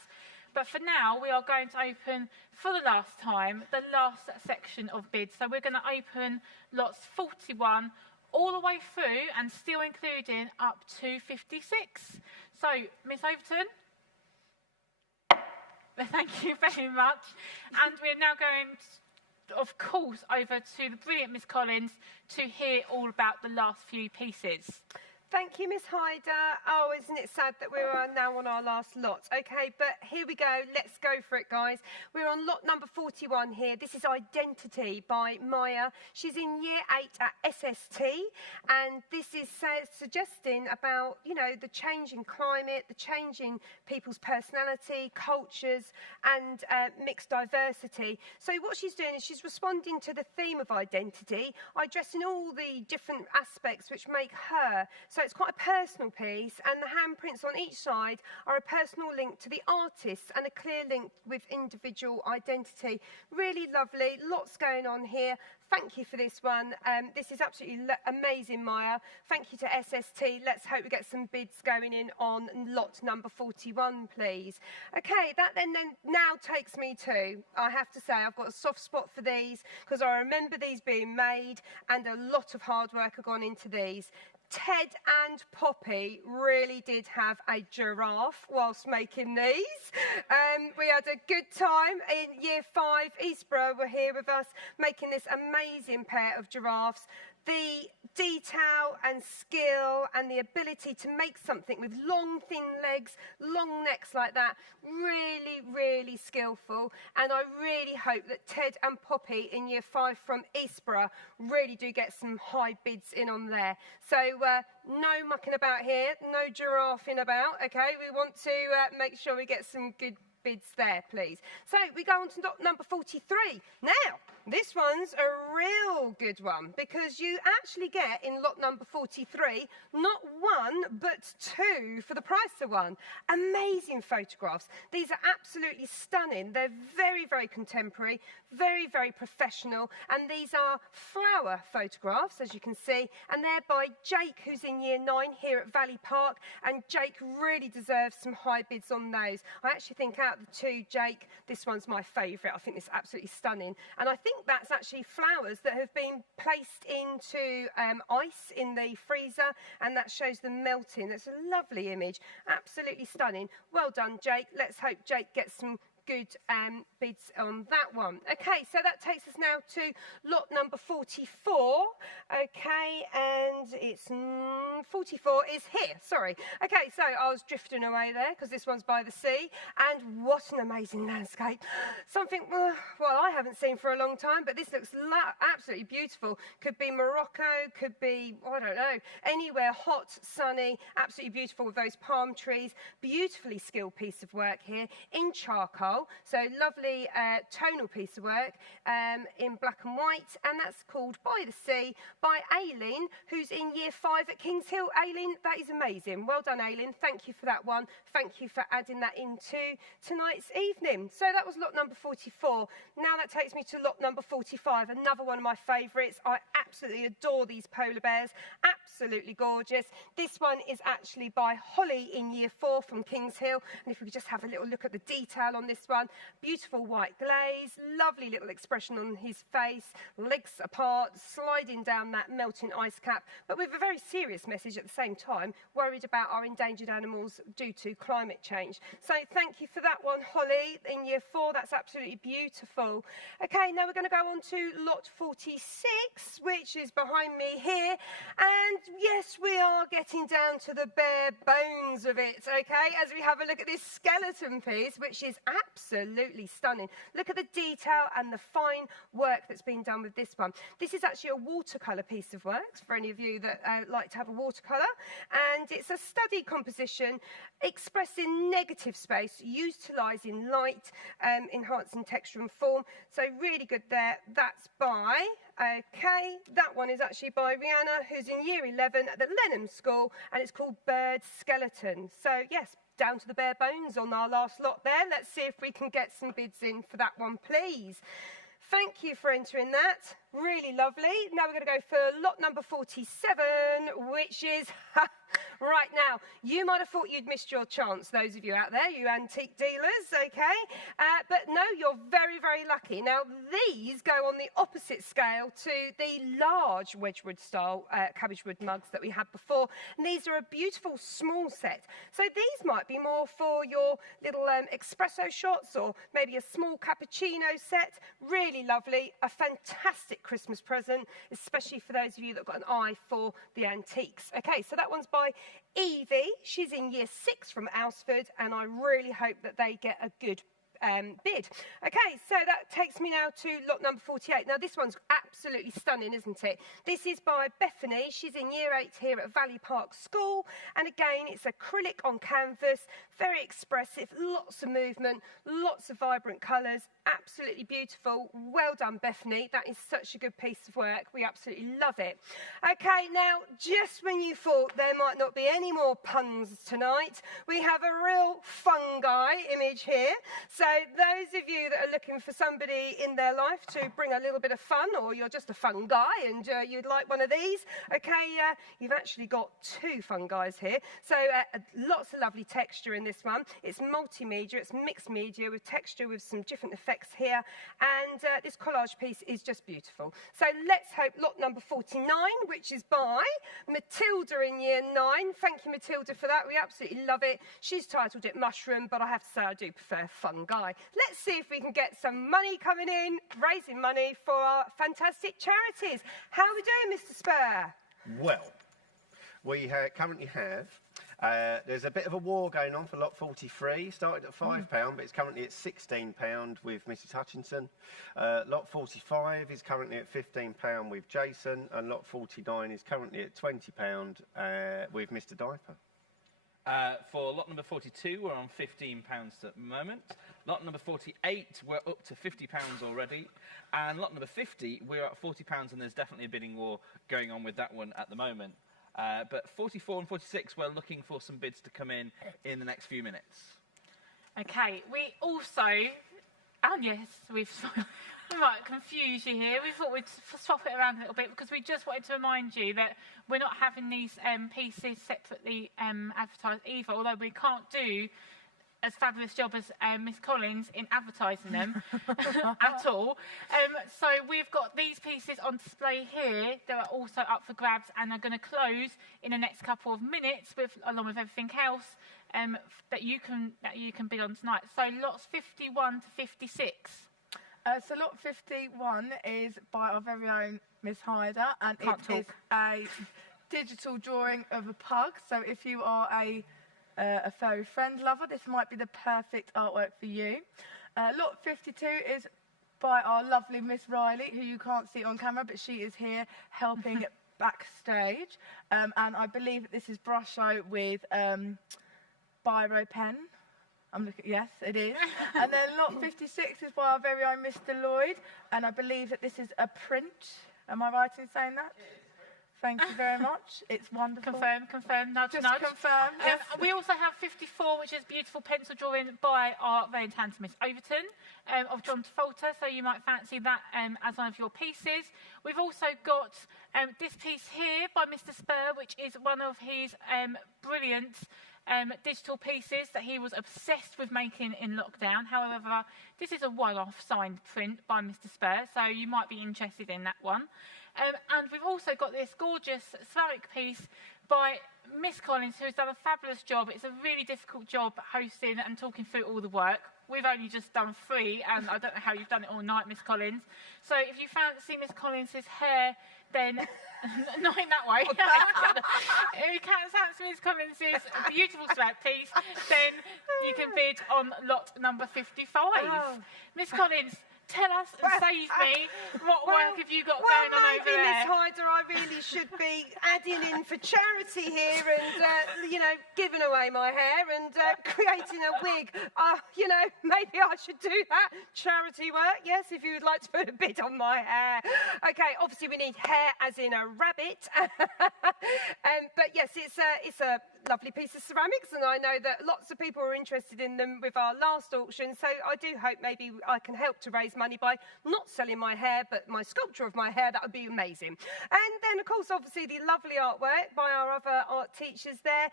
But for now, we are going to open, for the last time, the last section of bids. So we're going to open lots 41 all the way through and still including up to 56. So, Miss Overton, thank you very much. And we're now going, of course, over to the brilliant Miss Collins to hear all about the last few pieces. Thank you, Miss Hyder. Oh, isn't it sad that we're now on our last lot? Okay, but here we go. Let's go for it, guys. We're on lot number 41 here. This is Identity by Maya. She's in Year 8 at SST, and this is suggesting about, you know, the changing climate, the changing people's personality, cultures, and mixed diversity. So what she's doing is she's responding to the theme of identity, addressing all the different aspects which make her. So it's quite a personal piece, and the handprints on each side are a personal link to the artist and a clear link with individual identity. Really lovely, lots going on here. Thank you for this one. This is absolutely amazing, Maya. Thank you to SST. Let's hope we get some bids going in on lot number 41, please. Okay, that then now takes me to, I have to say, I've got a soft spot for these because I remember these being made and a lot of hard work has gone into these. Ted and Poppy really did have a giraffe whilst making these. We had a good time in Year 5. Eastborough were here with us making this amazing pair of giraffes. The detail and skill and the ability to make something with long, thin legs, long necks like that, really, really skillful. And I really hope that Ted and Poppy in Year 5 from Eastborough really do get some high bids in on there. So no mucking about here, no giraffing about, okay? We want to make sure we get some good bids there, please. So we go on to number 43. Now, this one's a real good one because you actually get in lot number 43 not one but 2 for the price of 1. Amazing photographs. These are absolutely stunning. They're very, very contemporary, very, very professional. And these are flower photographs, as you can see. And they're by Jake, who's in year 9 here at Valley Park. And Jake really deserves some high bids on those. I actually think out of the 2, Jake, this one's my favourite. I think this is absolutely stunning. And I think that's actually flowers that have been placed into ice in the freezer, and that shows them melting. That's a lovely image. Absolutely stunning. Well done, Jake. Let's hope Jake gets some good bids on that one. Okay, so that takes us now to lot number 44. Okay, and it's 44 is here. Sorry. Okay, so I was drifting away there because this one's by the sea, and what an amazing landscape. Something, well, I haven't seen for a long time, but this looks absolutely beautiful. Could be Morocco, could be, I don't know, anywhere hot, sunny, absolutely beautiful with those palm trees. Beautifully skilled piece of work here in charcoal. So lovely tonal piece of work in black and white, and that's called By the Sea by Aileen, who's in year 5 at Kings Hill. Aileen, that is amazing. Well done, Aileen. Thank you for that one. Thank you for adding that into tonight's evening. So that was lot number 44. Now that takes me to lot number 45, another one of my favourites. I absolutely adore these polar bears. Absolutely gorgeous. This one is actually by Holly in year 4 from Kings Hill. And if we could just have a little look at the detail on this one. Beautiful white glaze, lovely little expression on his face, legs apart, sliding down that melting ice cap, but with a very serious message at the same time, worried about our endangered animals due to climate change. So thank you for that one, Holly, in year 4. That's absolutely beautiful. Okay, now we're going to go on to lot 46, which is behind me here. And yes, we are getting down to the bare bones of it, okay, as we have a look at this skeleton piece, which is absolutely stunning. Look at the detail and the fine work that's been done with this one. This is actually a watercolour piece of work, for any of you that like to have a watercolour. And it's a study composition expressing negative space, utilising light, enhancing texture and form. So really good there. That's by, okay, that one is actually by Rihanna, who's in year 11 at the Lenham School, and it's called Bird Skeleton. So yes, down to the bare bones on our last lot there. Let's see if we can get some bids in for that one, please. Thank you for entering that. Really lovely. Now we're going to go for lot number 47, which is... Right now, you might have thought you'd missed your chance, those of you out there, you antique dealers, okay? But no, you're very, very lucky. Now, these go on the opposite scale to the large Wedgwood-style cabbage wood mugs that we had before. And these are a beautiful small set. So these might be more for your little espresso shots or maybe a small cappuccino set. Really lovely. A fantastic Christmas present, especially for those of you that have got an eye for the antiques. Okay, so that one's by Evie. She's in year 6 from Alsford, and I really hope that they get a good bid. Okay, so that takes me now to lot number 48. Now this one's absolutely stunning, isn't it? This is by Bethany. She's in year 8 here at Valley Park School, and again it's acrylic on canvas, very expressive, lots of movement, lots of vibrant colours, absolutely beautiful. Well done, Bethany. That is such a good piece of work. We absolutely love it. Okay, now just when you thought there might not be any more puns tonight, we have a real fungi image here. So those of you that are looking for somebody in their life to bring a little bit of fun, or you're just a fun guy and you'd like one of these, okay, you've actually got 2 fun guys here. So lots of lovely texture in this one. It's multimedia, it's mixed media with texture with some different effects here, and this collage piece is just beautiful. So let's hope lot number 49, which is by Matilda in year 9. Thank you, Matilda, for that. We absolutely love it. She's titled it Mushroom, but I have to say I do prefer fun guy. Let's see if we can get some money coming in, raising money for our fantastic charities. How are we doing, Mr. Spur? Well, we currently have, there's a bit of a war going on for lot 43. Started at £5, but it's currently at £16 with Mrs. Hutchinson. Lot 45 is currently at £15 with Jason, and lot 49 is currently at £20 with Mr. Diaper. For lot number 42, we're on £15 at the moment. Lot number 48, we're up to £50 already. And lot number 50, we're at £40, and there's definitely a bidding war going on with that one at the moment. But 44 and 46, we're looking for some bids to come in the next few minutes. Okay, we also, and yes, we might confuse you here. We thought we'd swap it around a little bit because we just wanted to remind you that we're not having these pieces separately advertised either, although we can't do as fabulous job as Miss Collins in advertising them at all. So we've got these pieces on display here. They're also up for grabs and are going to close in the next couple of minutes, along with everything else that you can bid on tonight. So lots 51 to 56. So lot 51 is by our very own Miss Hyder, and Can't it is a digital drawing of a pug. So if you are a furry friend lover, this might be the perfect artwork for you. Lot 52 is by our lovely Miss Riley, who you can't see on camera, but she is here helping backstage. And I believe that this is Brusho with biro pen. I'm looking. Yes, it is. And then lot 56 is by our very own Mr. Lloyd, and I believe that this is a print. Am I right in saying that? Thank you very much. It's wonderful. Confirm, nudge, Just nudge. confirm. Yes. We also have 54, which is beautiful pencil drawing by our very talented Miss Overton of John Travolta, so you might fancy that as one of your pieces. We've also got this piece here by Mr. Spur, which is one of his brilliant digital pieces that he was obsessed with making in lockdown. However, this is a one-off signed print by Mr. Spur, so you might be interested in that one. And we've also got this gorgeous ceramic piece by Miss Collins, who has done a fabulous job. It's a really difficult job hosting and talking through all the work. We've only just done 3, and I don't know how you've done it all night, Miss Collins. So if you fancy Miss Collins' hair, then not in that way. If you can't fancy Miss Collins' beautiful ceramic piece, then you can bid on lot number 55. Oh. Miss Collins, tell us and save me, what work have you got going on over maybe, Miss there? Hyder, I really should be adding in for charity here and, giving away my hair and creating a wig. Maybe I should do that. Charity work, yes, if you would like to put a bid on my hair. Okay, obviously we need hair as in a rabbit. But yes, it's a lovely piece of ceramics, and I know that lots of people are interested in them with our last auction, so I do hope maybe I can help to raise money by not selling my hair, but my sculpture of my hair. That would be amazing. And then, of course, obviously the lovely artwork by our other art teachers there.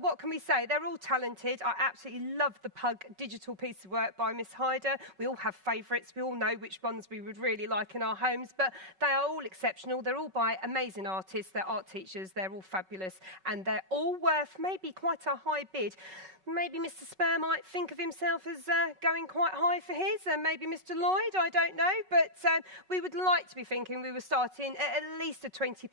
What can we say? They're all talented. I absolutely love the pug digital piece of work by Miss Hyder. We all have favourites. We all know which ones we would really like in our homes, but they are all exceptional. They're all by amazing artists. They're art teachers. They're all fabulous, and they're all worth maybe quite a high bid. Maybe Mr. Spur might think of himself as going quite high for his, and maybe Mr. Lloyd, I don't know, but we would like to be thinking we were starting at least a £20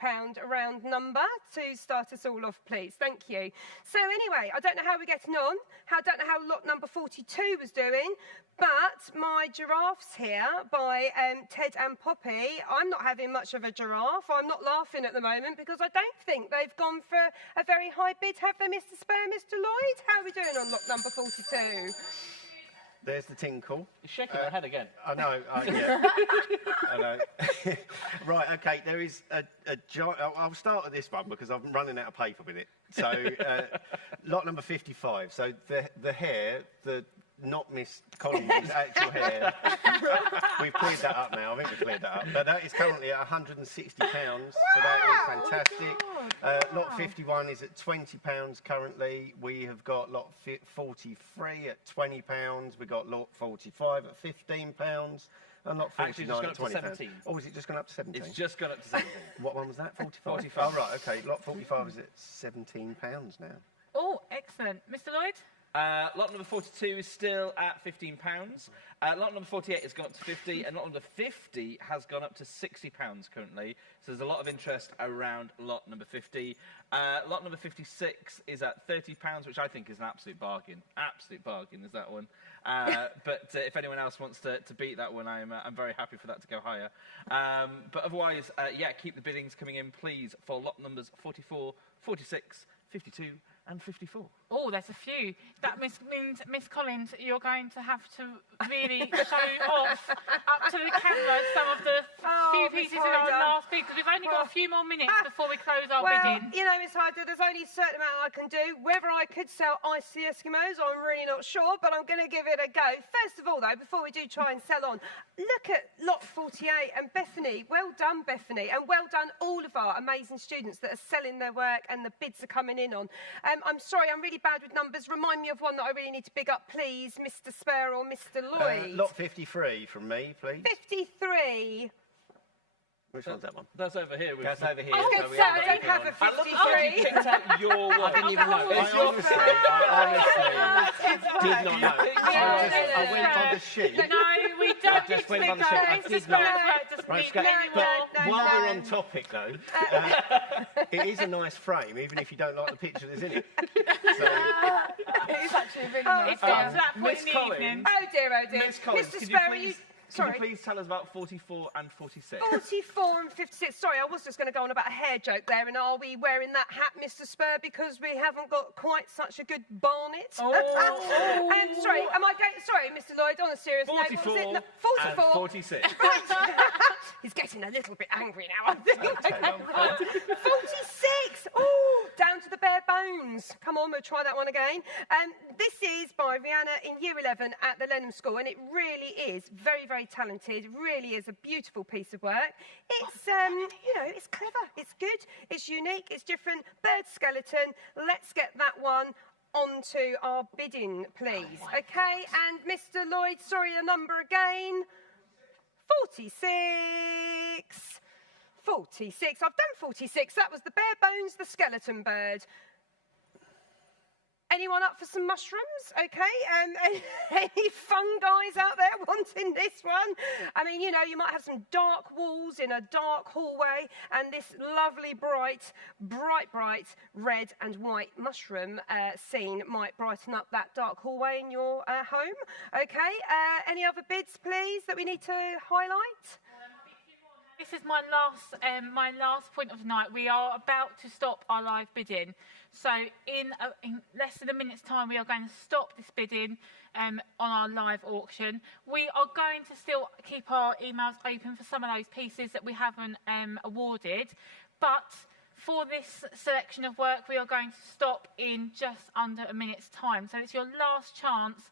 round number to start us all off, please. Thank you. So anyway, I don't know how we're getting on. I don't know how lot number 42 was doing, but my giraffes here by Ted and Poppy, I'm not having much of a giraffe. I'm not laughing at the moment because I don't think they've gone for a very high bid, have they, Mr. Spur, Mr. Lloyd? How are we doing on lot number 42? There's the tinkle. You're shaking your head again. I know, yeah. I know. Right, okay, there is a giant... I'll start with this one because I'm running out of paper with it. So, lot number 55. So, the hair, not Miss Collins' actual hair. We've cleared that up now. I think we've cleared that up. But that is currently at £160. So that is fantastic. Lot 51 is at £20 currently. We have got lot 43 at £20. We've got lot 45 at £15. And lot 49 at £20. 17. Oh, is it just gone up to 17? It's just gone up to 17. What one was that? 45? 45. Oh, right, okay. Lot 45 is at £17 now. Oh, excellent. Mr. Lloyd? Lot number 42 is still at £15. Lot number 48 has gone up to 50, and lot number 50 has gone up to £60 currently. So there's a lot of interest around lot number 50. Lot number 56 is at £30, which I think is an absolute bargain. Absolute bargain is that one. But if anyone else wants to beat that one, I'm very happy for that to go higher. But otherwise, keep the biddings coming in, please, for lot numbers 44, 46, 52, and 54. Oh, there's a few. That means, Miss Collins, you're going to have to really show off up to the camera some of the few Miss pieces in our Hyder. last bid, because we've only got a few more minutes before we close our Well, bidding. you know, Miss Hyder, there's only a certain amount I can do. Whether I could sell icy Eskimos, I'm really not sure, but I'm going to give it a go. First of all, though, before we do try and sell on, look at lot 48 and Bethany. Well done, Bethany, and well done all of our amazing students that are selling their work and the bids are coming in on. I'm sorry, I'm really bad with numbers. Remind me of one that I really need to big up, please, Mr. Spare or Mr. Lloyd. Lot 53 from me, please. 53. Which one's that one? That's over here. That's over here. I was going to say, I don't have a I love the fact you 53. picked out your one. I didn't even know. It's I your honestly did not know. I went on the sheet. No, we don't I just went on the sheet. I Mr. did not. Spare's work doesn't Right, need Scat, any but more. while we're on topic, though, it is a nice frame, even if you don't like the picture that's in it. So, It is actually a really nice. It's got to that point Miss in the Collins. evening. Oh dear, oh dear. Miss Collins, Mr. could Spare, you you... please, could Sorry. you please tell us about 44 and 46? 44 and 56. Sorry, I was just going to go on about a hair joke there. And are we wearing that hat, Mr. Spur, because we haven't got quite such a good barnet? Oh. Sorry, am I going? Sorry, Mr. Lloyd. On a serious note, what was 44 it? No, and 44. 46. Right. He's getting a little bit angry now, I think. Right. 46. Oh, down to the bare bones. Come on, we'll try that one again. This is by Rihanna in Year 11 at the Lenham School, and it really is very, very talented. It really is a beautiful piece of work. It's, you know, it's clever. It's good. It's unique. It's different. Bird skeleton. Let's get that one onto our bidding, please. Okay, and Mr. Lloyd, sorry, the number again. 46. 46. I've done 46. That was the bare bones, the skeleton bird. Anyone up for some mushrooms? Okay. Any fun guys out there wanting this one? I mean, you know, you might have some dark walls in a dark hallway, and this lovely, bright red and white mushroom scene might brighten up that dark hallway in your home. Okay. Any other bids, please, that we need to highlight? This is my last point of the night. We are about to stop our live bidding. So in less than a minute's time, we are going to stop this bidding on our live auction. We are going to still keep our emails open for some of those pieces that we haven't awarded. But for this selection of work, we are going to stop in just under a minute's time. So it's your last chance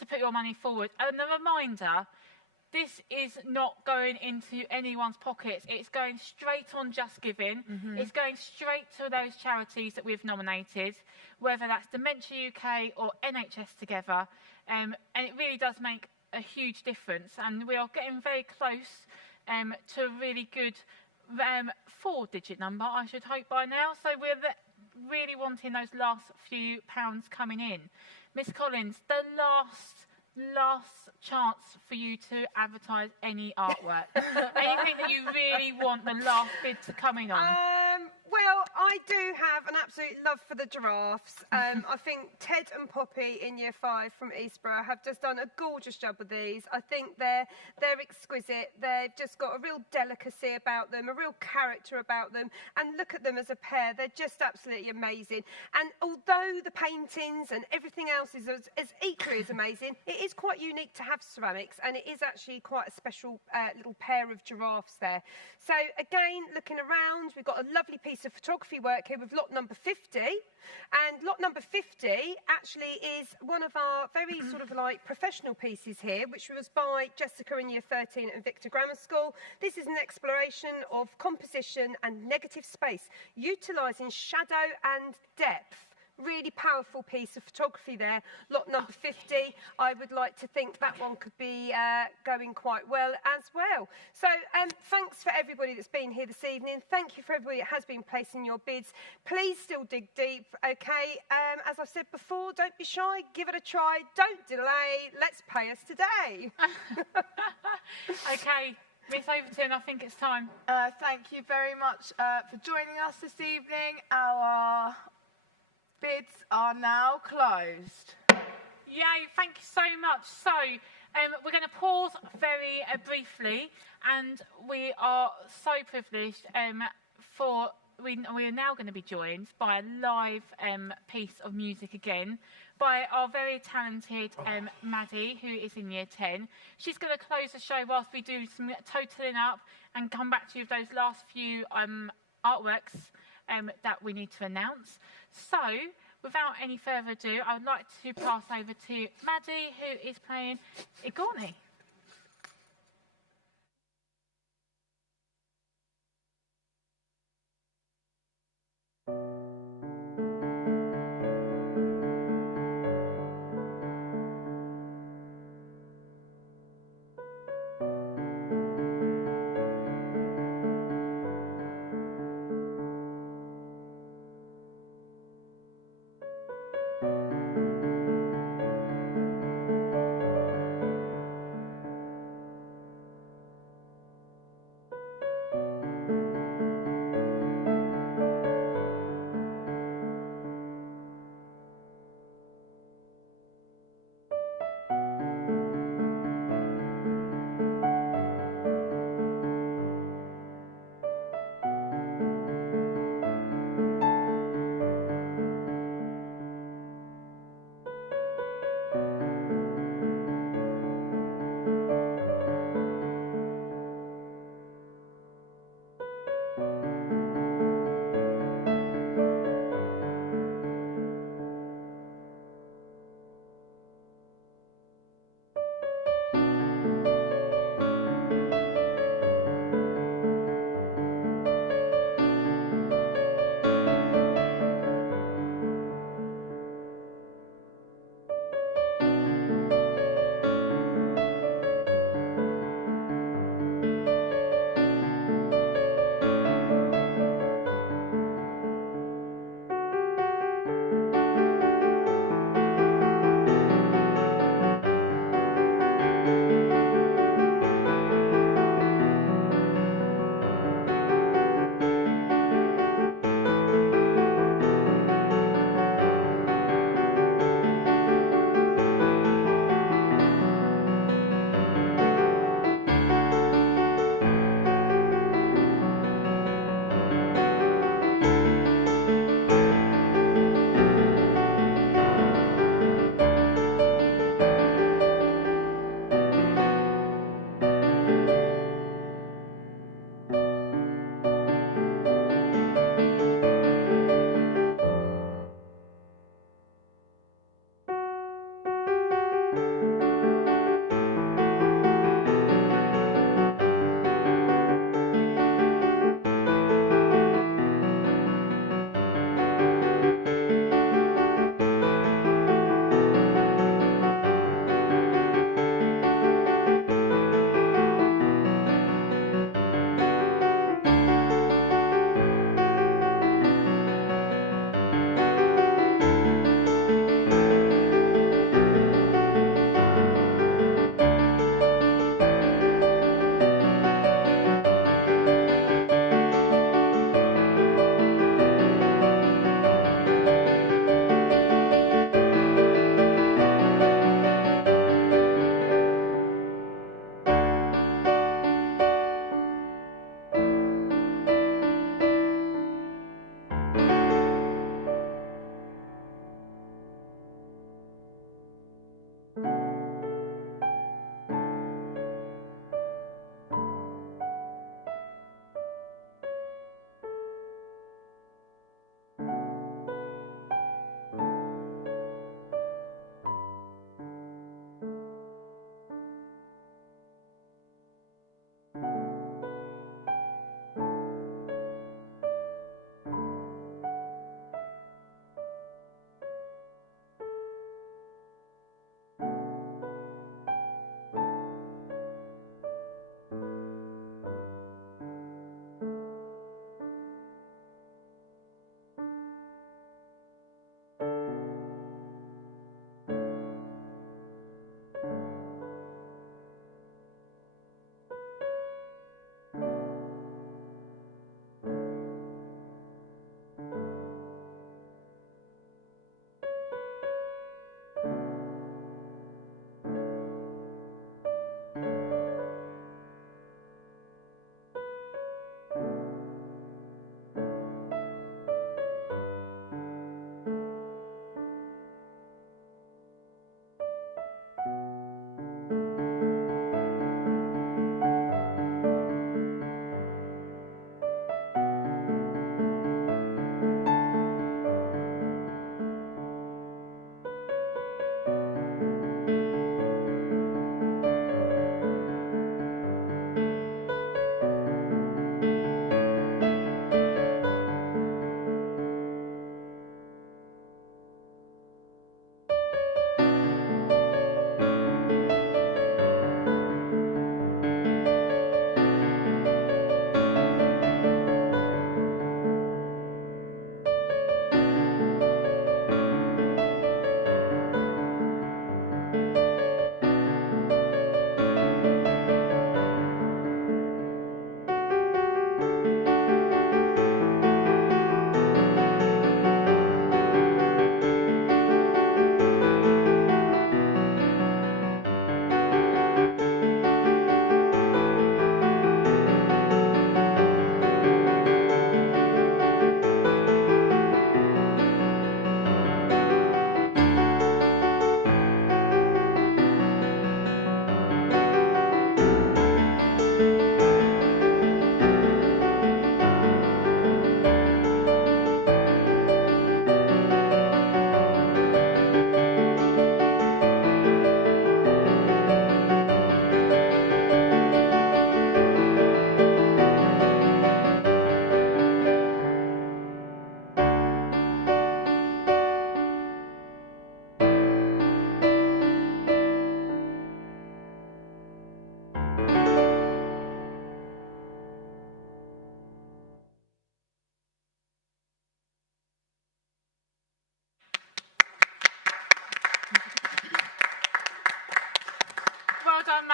to put your money forward. And a reminder, this is not going into anyone's pockets. It's going straight on Just Giving. It's going straight to those charities that we've nominated, whether that's Dementia UK or NHS Together. And it really does make a huge difference. And we are getting very close to a really good 4-digit number, I should hope, by now. So we're really wanting those last few pounds coming in. Miss Collins, the last chance for you to advertise any artwork. Anything that you really want the last bid to come in on. Well, I do have an absolute love for the giraffes. I think Ted and Poppy in Year 5 from Eastborough have just done a gorgeous job with these. I think they're exquisite. They've just got a real delicacy about them, a real character about them. And look at them as a pair. They're just absolutely amazing. And although the paintings and everything else is as equally as amazing, it is quite unique to have ceramics, and it is actually quite a special little pair of giraffes there. So again, looking around, we've got a lovely piece of photography work here with lot number 50, and lot number 50 actually is one of our very sort of like professional pieces here, which was by Jessica in Year 13 at Victor Grammar School. This is an exploration of composition and negative space, utilising shadow and depth. Really powerful piece of photography there. Lot number 50. I would like to think that one could be going quite well as well. So thanks for everybody that's been here this evening. Thank you for everybody that has been placing your bids. Please still dig deep, okay? As I've said before, don't be shy. Give it a try. Don't delay. Let's pay us today. Okay, Miss Overton, I think it's time. Thank you very much for joining us this evening. Our bids are now closed. Yay, thank you so much. So, we're going to pause very briefly, and we are so privileged for we are now going to be joined by a live piece of music again by our very talented Maddie, who is in year 10. She's going to close the show whilst we do some totalling up and come back to you with those last few artworks that we need to announce. So, without any further ado, I would like to pass over to Maddie, who is playing Igorni.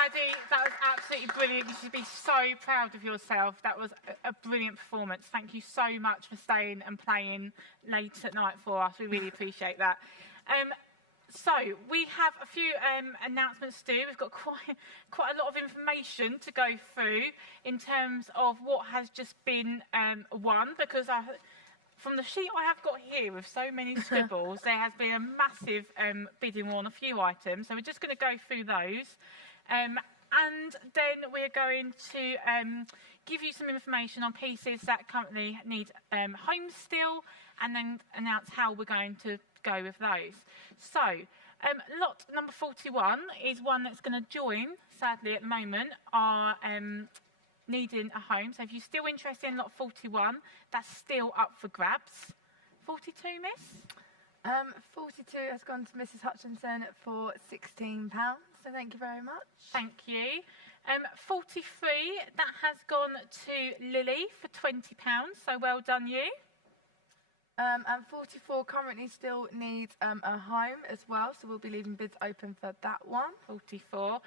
Maddie, that was absolutely brilliant. You should be so proud of yourself. That was a brilliant performance. Thank you so much for staying and playing late at night for us. We really appreciate that. So we have a few announcements to do. We've got quite a lot of information to go through in terms of what has just been won, because from the sheet I have got here with so many scribbles, there has been a massive bidding war on a few items. So we're just going to go through those. And then we're going to give you some information on pieces that currently need homes still, and then announce how we're going to go with those. So, lot number 41 is one that's going to join, sadly at the moment, our needing a home. So if you're still interested in lot 41, that's still up for grabs. 42, miss? 42 has gone to Mrs. Hutchinson for £16, so thank you very much. Thank you. 43, that has gone to Lily for £20, so well done you. And 44 currently still needs a home as well, so we'll be leaving bids open for that one. 44.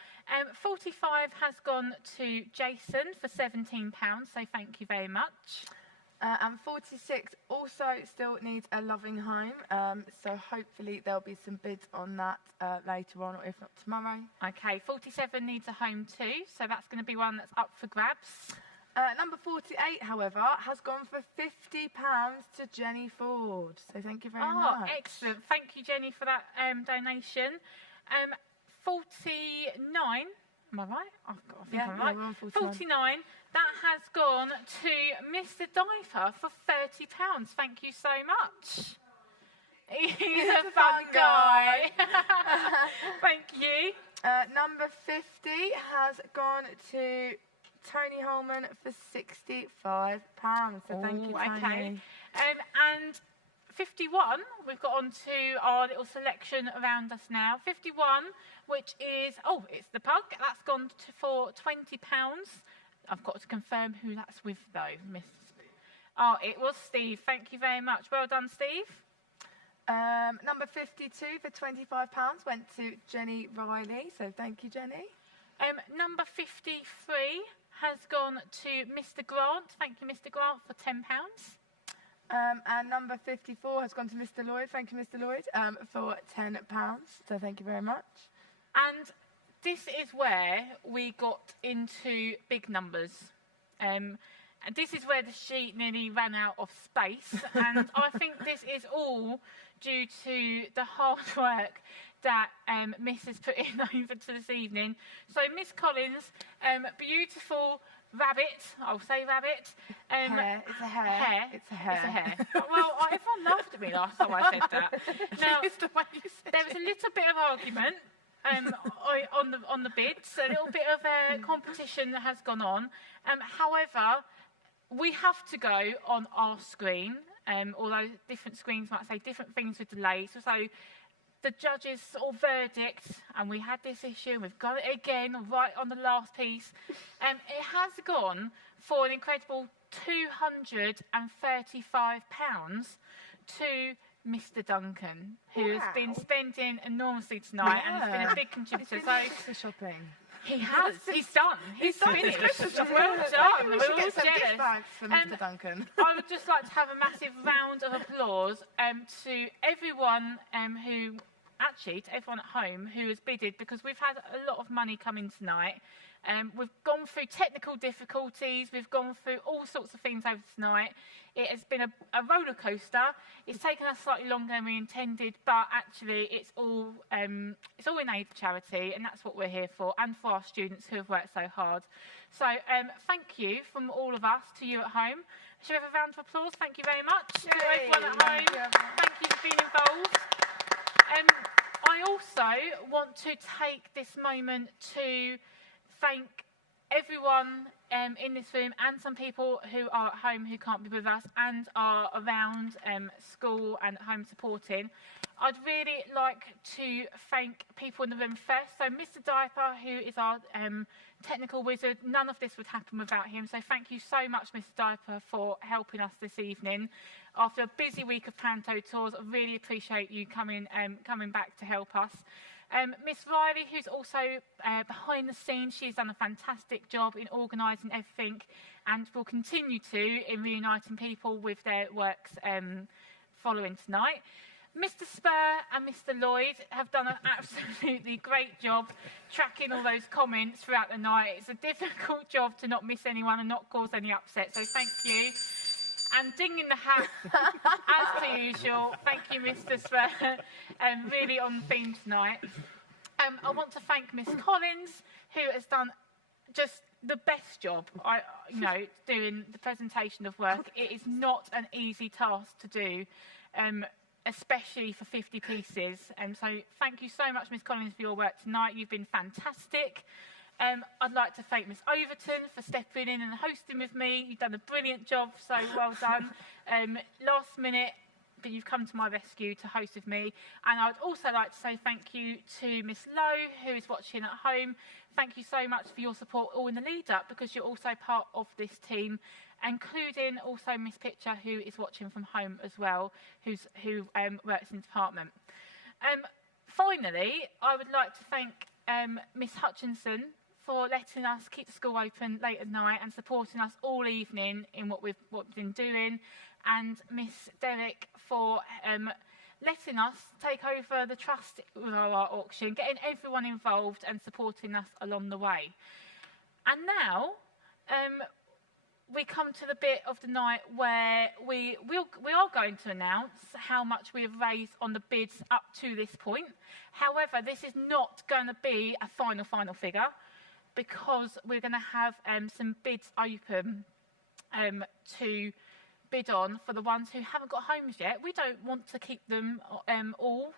45 has gone to Jason for £17, so thank you very much. And 46 also still needs a loving home, so hopefully there'll be some bids on that later on, or if not tomorrow. Okay, 47 needs a home too, so that's going to be one that's up for grabs. Number 48, however, has gone for £50 to Jenny Ford, so thank you very much. Oh, excellent. Thank you, Jenny, for that donation. 49, am I right? I think I'm right. we're on 49, that has gone to Mr. Diaper for £30. Thank you so much. He's a fun guy. Thank you. Number 50 has gone to Tony Holman for £65. So thank you, Tony. Okay. And 51, we've got on to our little selection around us now. 51, which is, it's the pug. That's gone for £20. I've got to confirm who that's with, though, Miss. Oh, it was Steve. Thank you very much. Well done, Steve. Number 52 for £25 went to Jenny Riley, so thank you, Jenny. Number 53 has gone to Mr. Grant. Thank you, Mr. Grant, for £10. And number 54 has gone to Mr. Lloyd. Thank you, Mr. Lloyd, for £10. So thank you very much. And this is where we got into big numbers. And this is where the sheet nearly ran out of space. And I think this is all due to the hard work that Miss has put in over to this evening. So Miss Collins, beautiful rabbit, I'll say rabbit. Hair. It's a hair. It's a hair. It's a hair. Well, everyone laughed at me last time I said that. Now, there was a little bit of argument on the bids. A little bit of competition that has gone on. However, we have to go on our screen, although different screens might say different things with delays. So the judges' sort of verdict, and we had this issue, and we've got it again right on the last piece. It has gone for an incredible £235 to Mr. Duncan, who has been spending enormously tonight and has been a big contributor. He's been Christmas shopping. He has. He's done. He's finished. Well done. We should get some gift bags for Mr. Duncan. I would just like to have a massive round of applause to everyone who, actually, to everyone at home who has bidded, because we've had a lot of money come in tonight. We've gone through technical difficulties. We've gone through all sorts of things over tonight. It has been a roller coaster. It's taken us slightly longer than we intended, but actually it's all in aid of charity, and that's what we're here for, and for our students who have worked so hard. So thank you from all of us to you at home. Shall we have a round of applause? Thank you very much to everyone at home. Thank you for being involved. I also want to take this moment to thank everyone in this room and some people who are at home who can't be with us and are around school and at home supporting. I'd really like to thank people in the room first. So Mr. Diaper, who is our technical wizard, none of this would happen without him. So thank you so much, Mr. Diaper, for helping us this evening. After a busy week of Panto tours, I really appreciate you coming back to help us. Miss Riley, who's also behind the scenes, she's done a fantastic job in organising everything and will continue to in reuniting people with their works following tonight. Mr. Spur and Mr. Lloyd have done an absolutely great job tracking all those comments throughout the night. It's a difficult job to not miss anyone and not cause any upset, so thank you. And dinging the hat, as per usual. Thank you, Mr. Spur. Really on theme tonight. I want to thank Miss Collins, who has done just the best job, doing the presentation of work. It is not an easy task to do, especially for 50 pieces. So thank you so much, Miss Collins, for your work tonight. You've been fantastic. I'd like to thank Miss Overton for stepping in and hosting with me. You've done a brilliant job, so well done. Last minute, but you've come to my rescue to host with me. And I'd also like to say thank you to Miss Lowe, who is watching at home. Thank you so much for your support all in the lead up, because you're also part of this team, including also Miss Pitcher, who is watching from home as well, who works in the department. Finally, I would like to thank Miss Hutchinson for letting us keep the school open late at night and supporting us all evening in what we've been doing, and Miss Derrick for letting us take over the trust with our art auction, getting everyone involved and supporting us along the way. And now we come to the bit of the night where we are going to announce how much we have raised on the bids up to this point. However, this is not going to be a final figure, because we're going to have some bids open to bid on for the ones who haven't got homes yet. We don't want to keep them all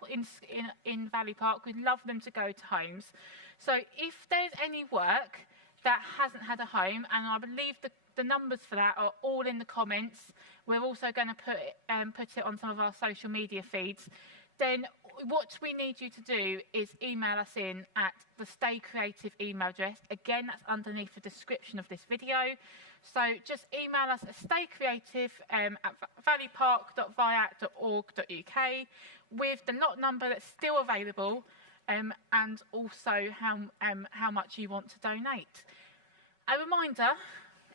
in Valley Park. We'd love them to go to homes. So if there's any work that hasn't had a home, and I believe the numbers for that are all in the comments, we're also going to put it on some of our social media feeds, then what we need you to do is email us in at the Stay Creative email address. Again, that's underneath the description of this video. So just email us at staycreative at valleypark.viat.org.uk with the lot number that's still available, and also how much you want to donate. A reminder,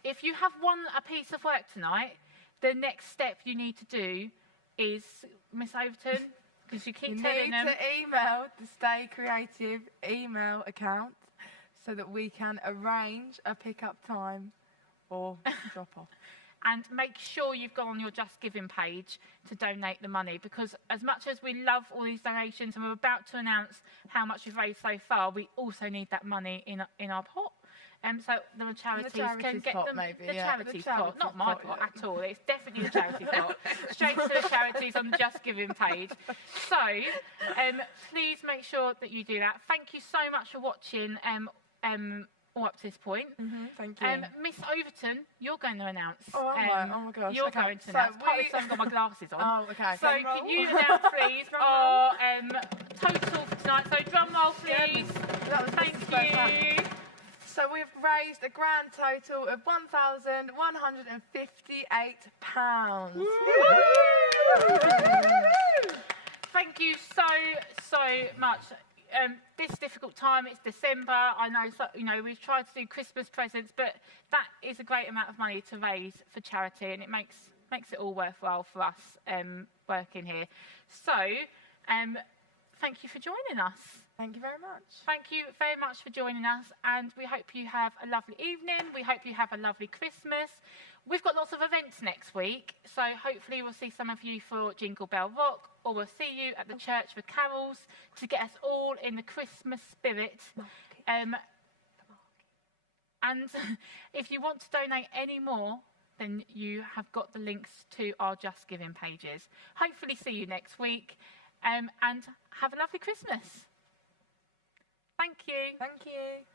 if you have won a piece of work tonight, the next step you need to do is, Miss Overton, because you keep telling them. You need to email the Stay Creative email account so that we can arrange a pick-up time or drop off. And make sure you've gone on your Just Giving page to donate the money, because as much as we love all these donations and we're about to announce how much we've raised so far, we also need that money in our pot. So the charities can get pot, them. maybe, The yeah. charities The pot, not my pot, pot at all. It's definitely the charities pot. Straight to the charities on the Just Giving page. So please make sure that you do that. Thank you so much for watching all up to this point. Thank you. Miss Overton, you're going to announce. Oh, am I? Oh my gosh. You're Okay, going to so announce. Partly because I haven't got my glasses on. Oh, okay. So can you announce, please, our total for tonight? So drum roll, please. That was Thank the first time. you. So we've raised a grand total of £1,158. Thank you so much. This difficult time, it's December. I know, we've tried to do Christmas presents, but that is a great amount of money to raise for charity, and it makes it all worthwhile for us working here. So, thank you for joining us. Thank you very much. Thank you very much for joining us, and we hope you have a lovely evening. We hope you have a lovely Christmas. We've got lots of events next week, so hopefully we'll see some of you for Jingle Bell Rock, or we'll see you at the church for carols to get us all in the Christmas spirit. And if you want to donate any more, then you have got the links to our Just Giving pages. Hopefully see you next week, and have a lovely Christmas. Thank you. Thank you.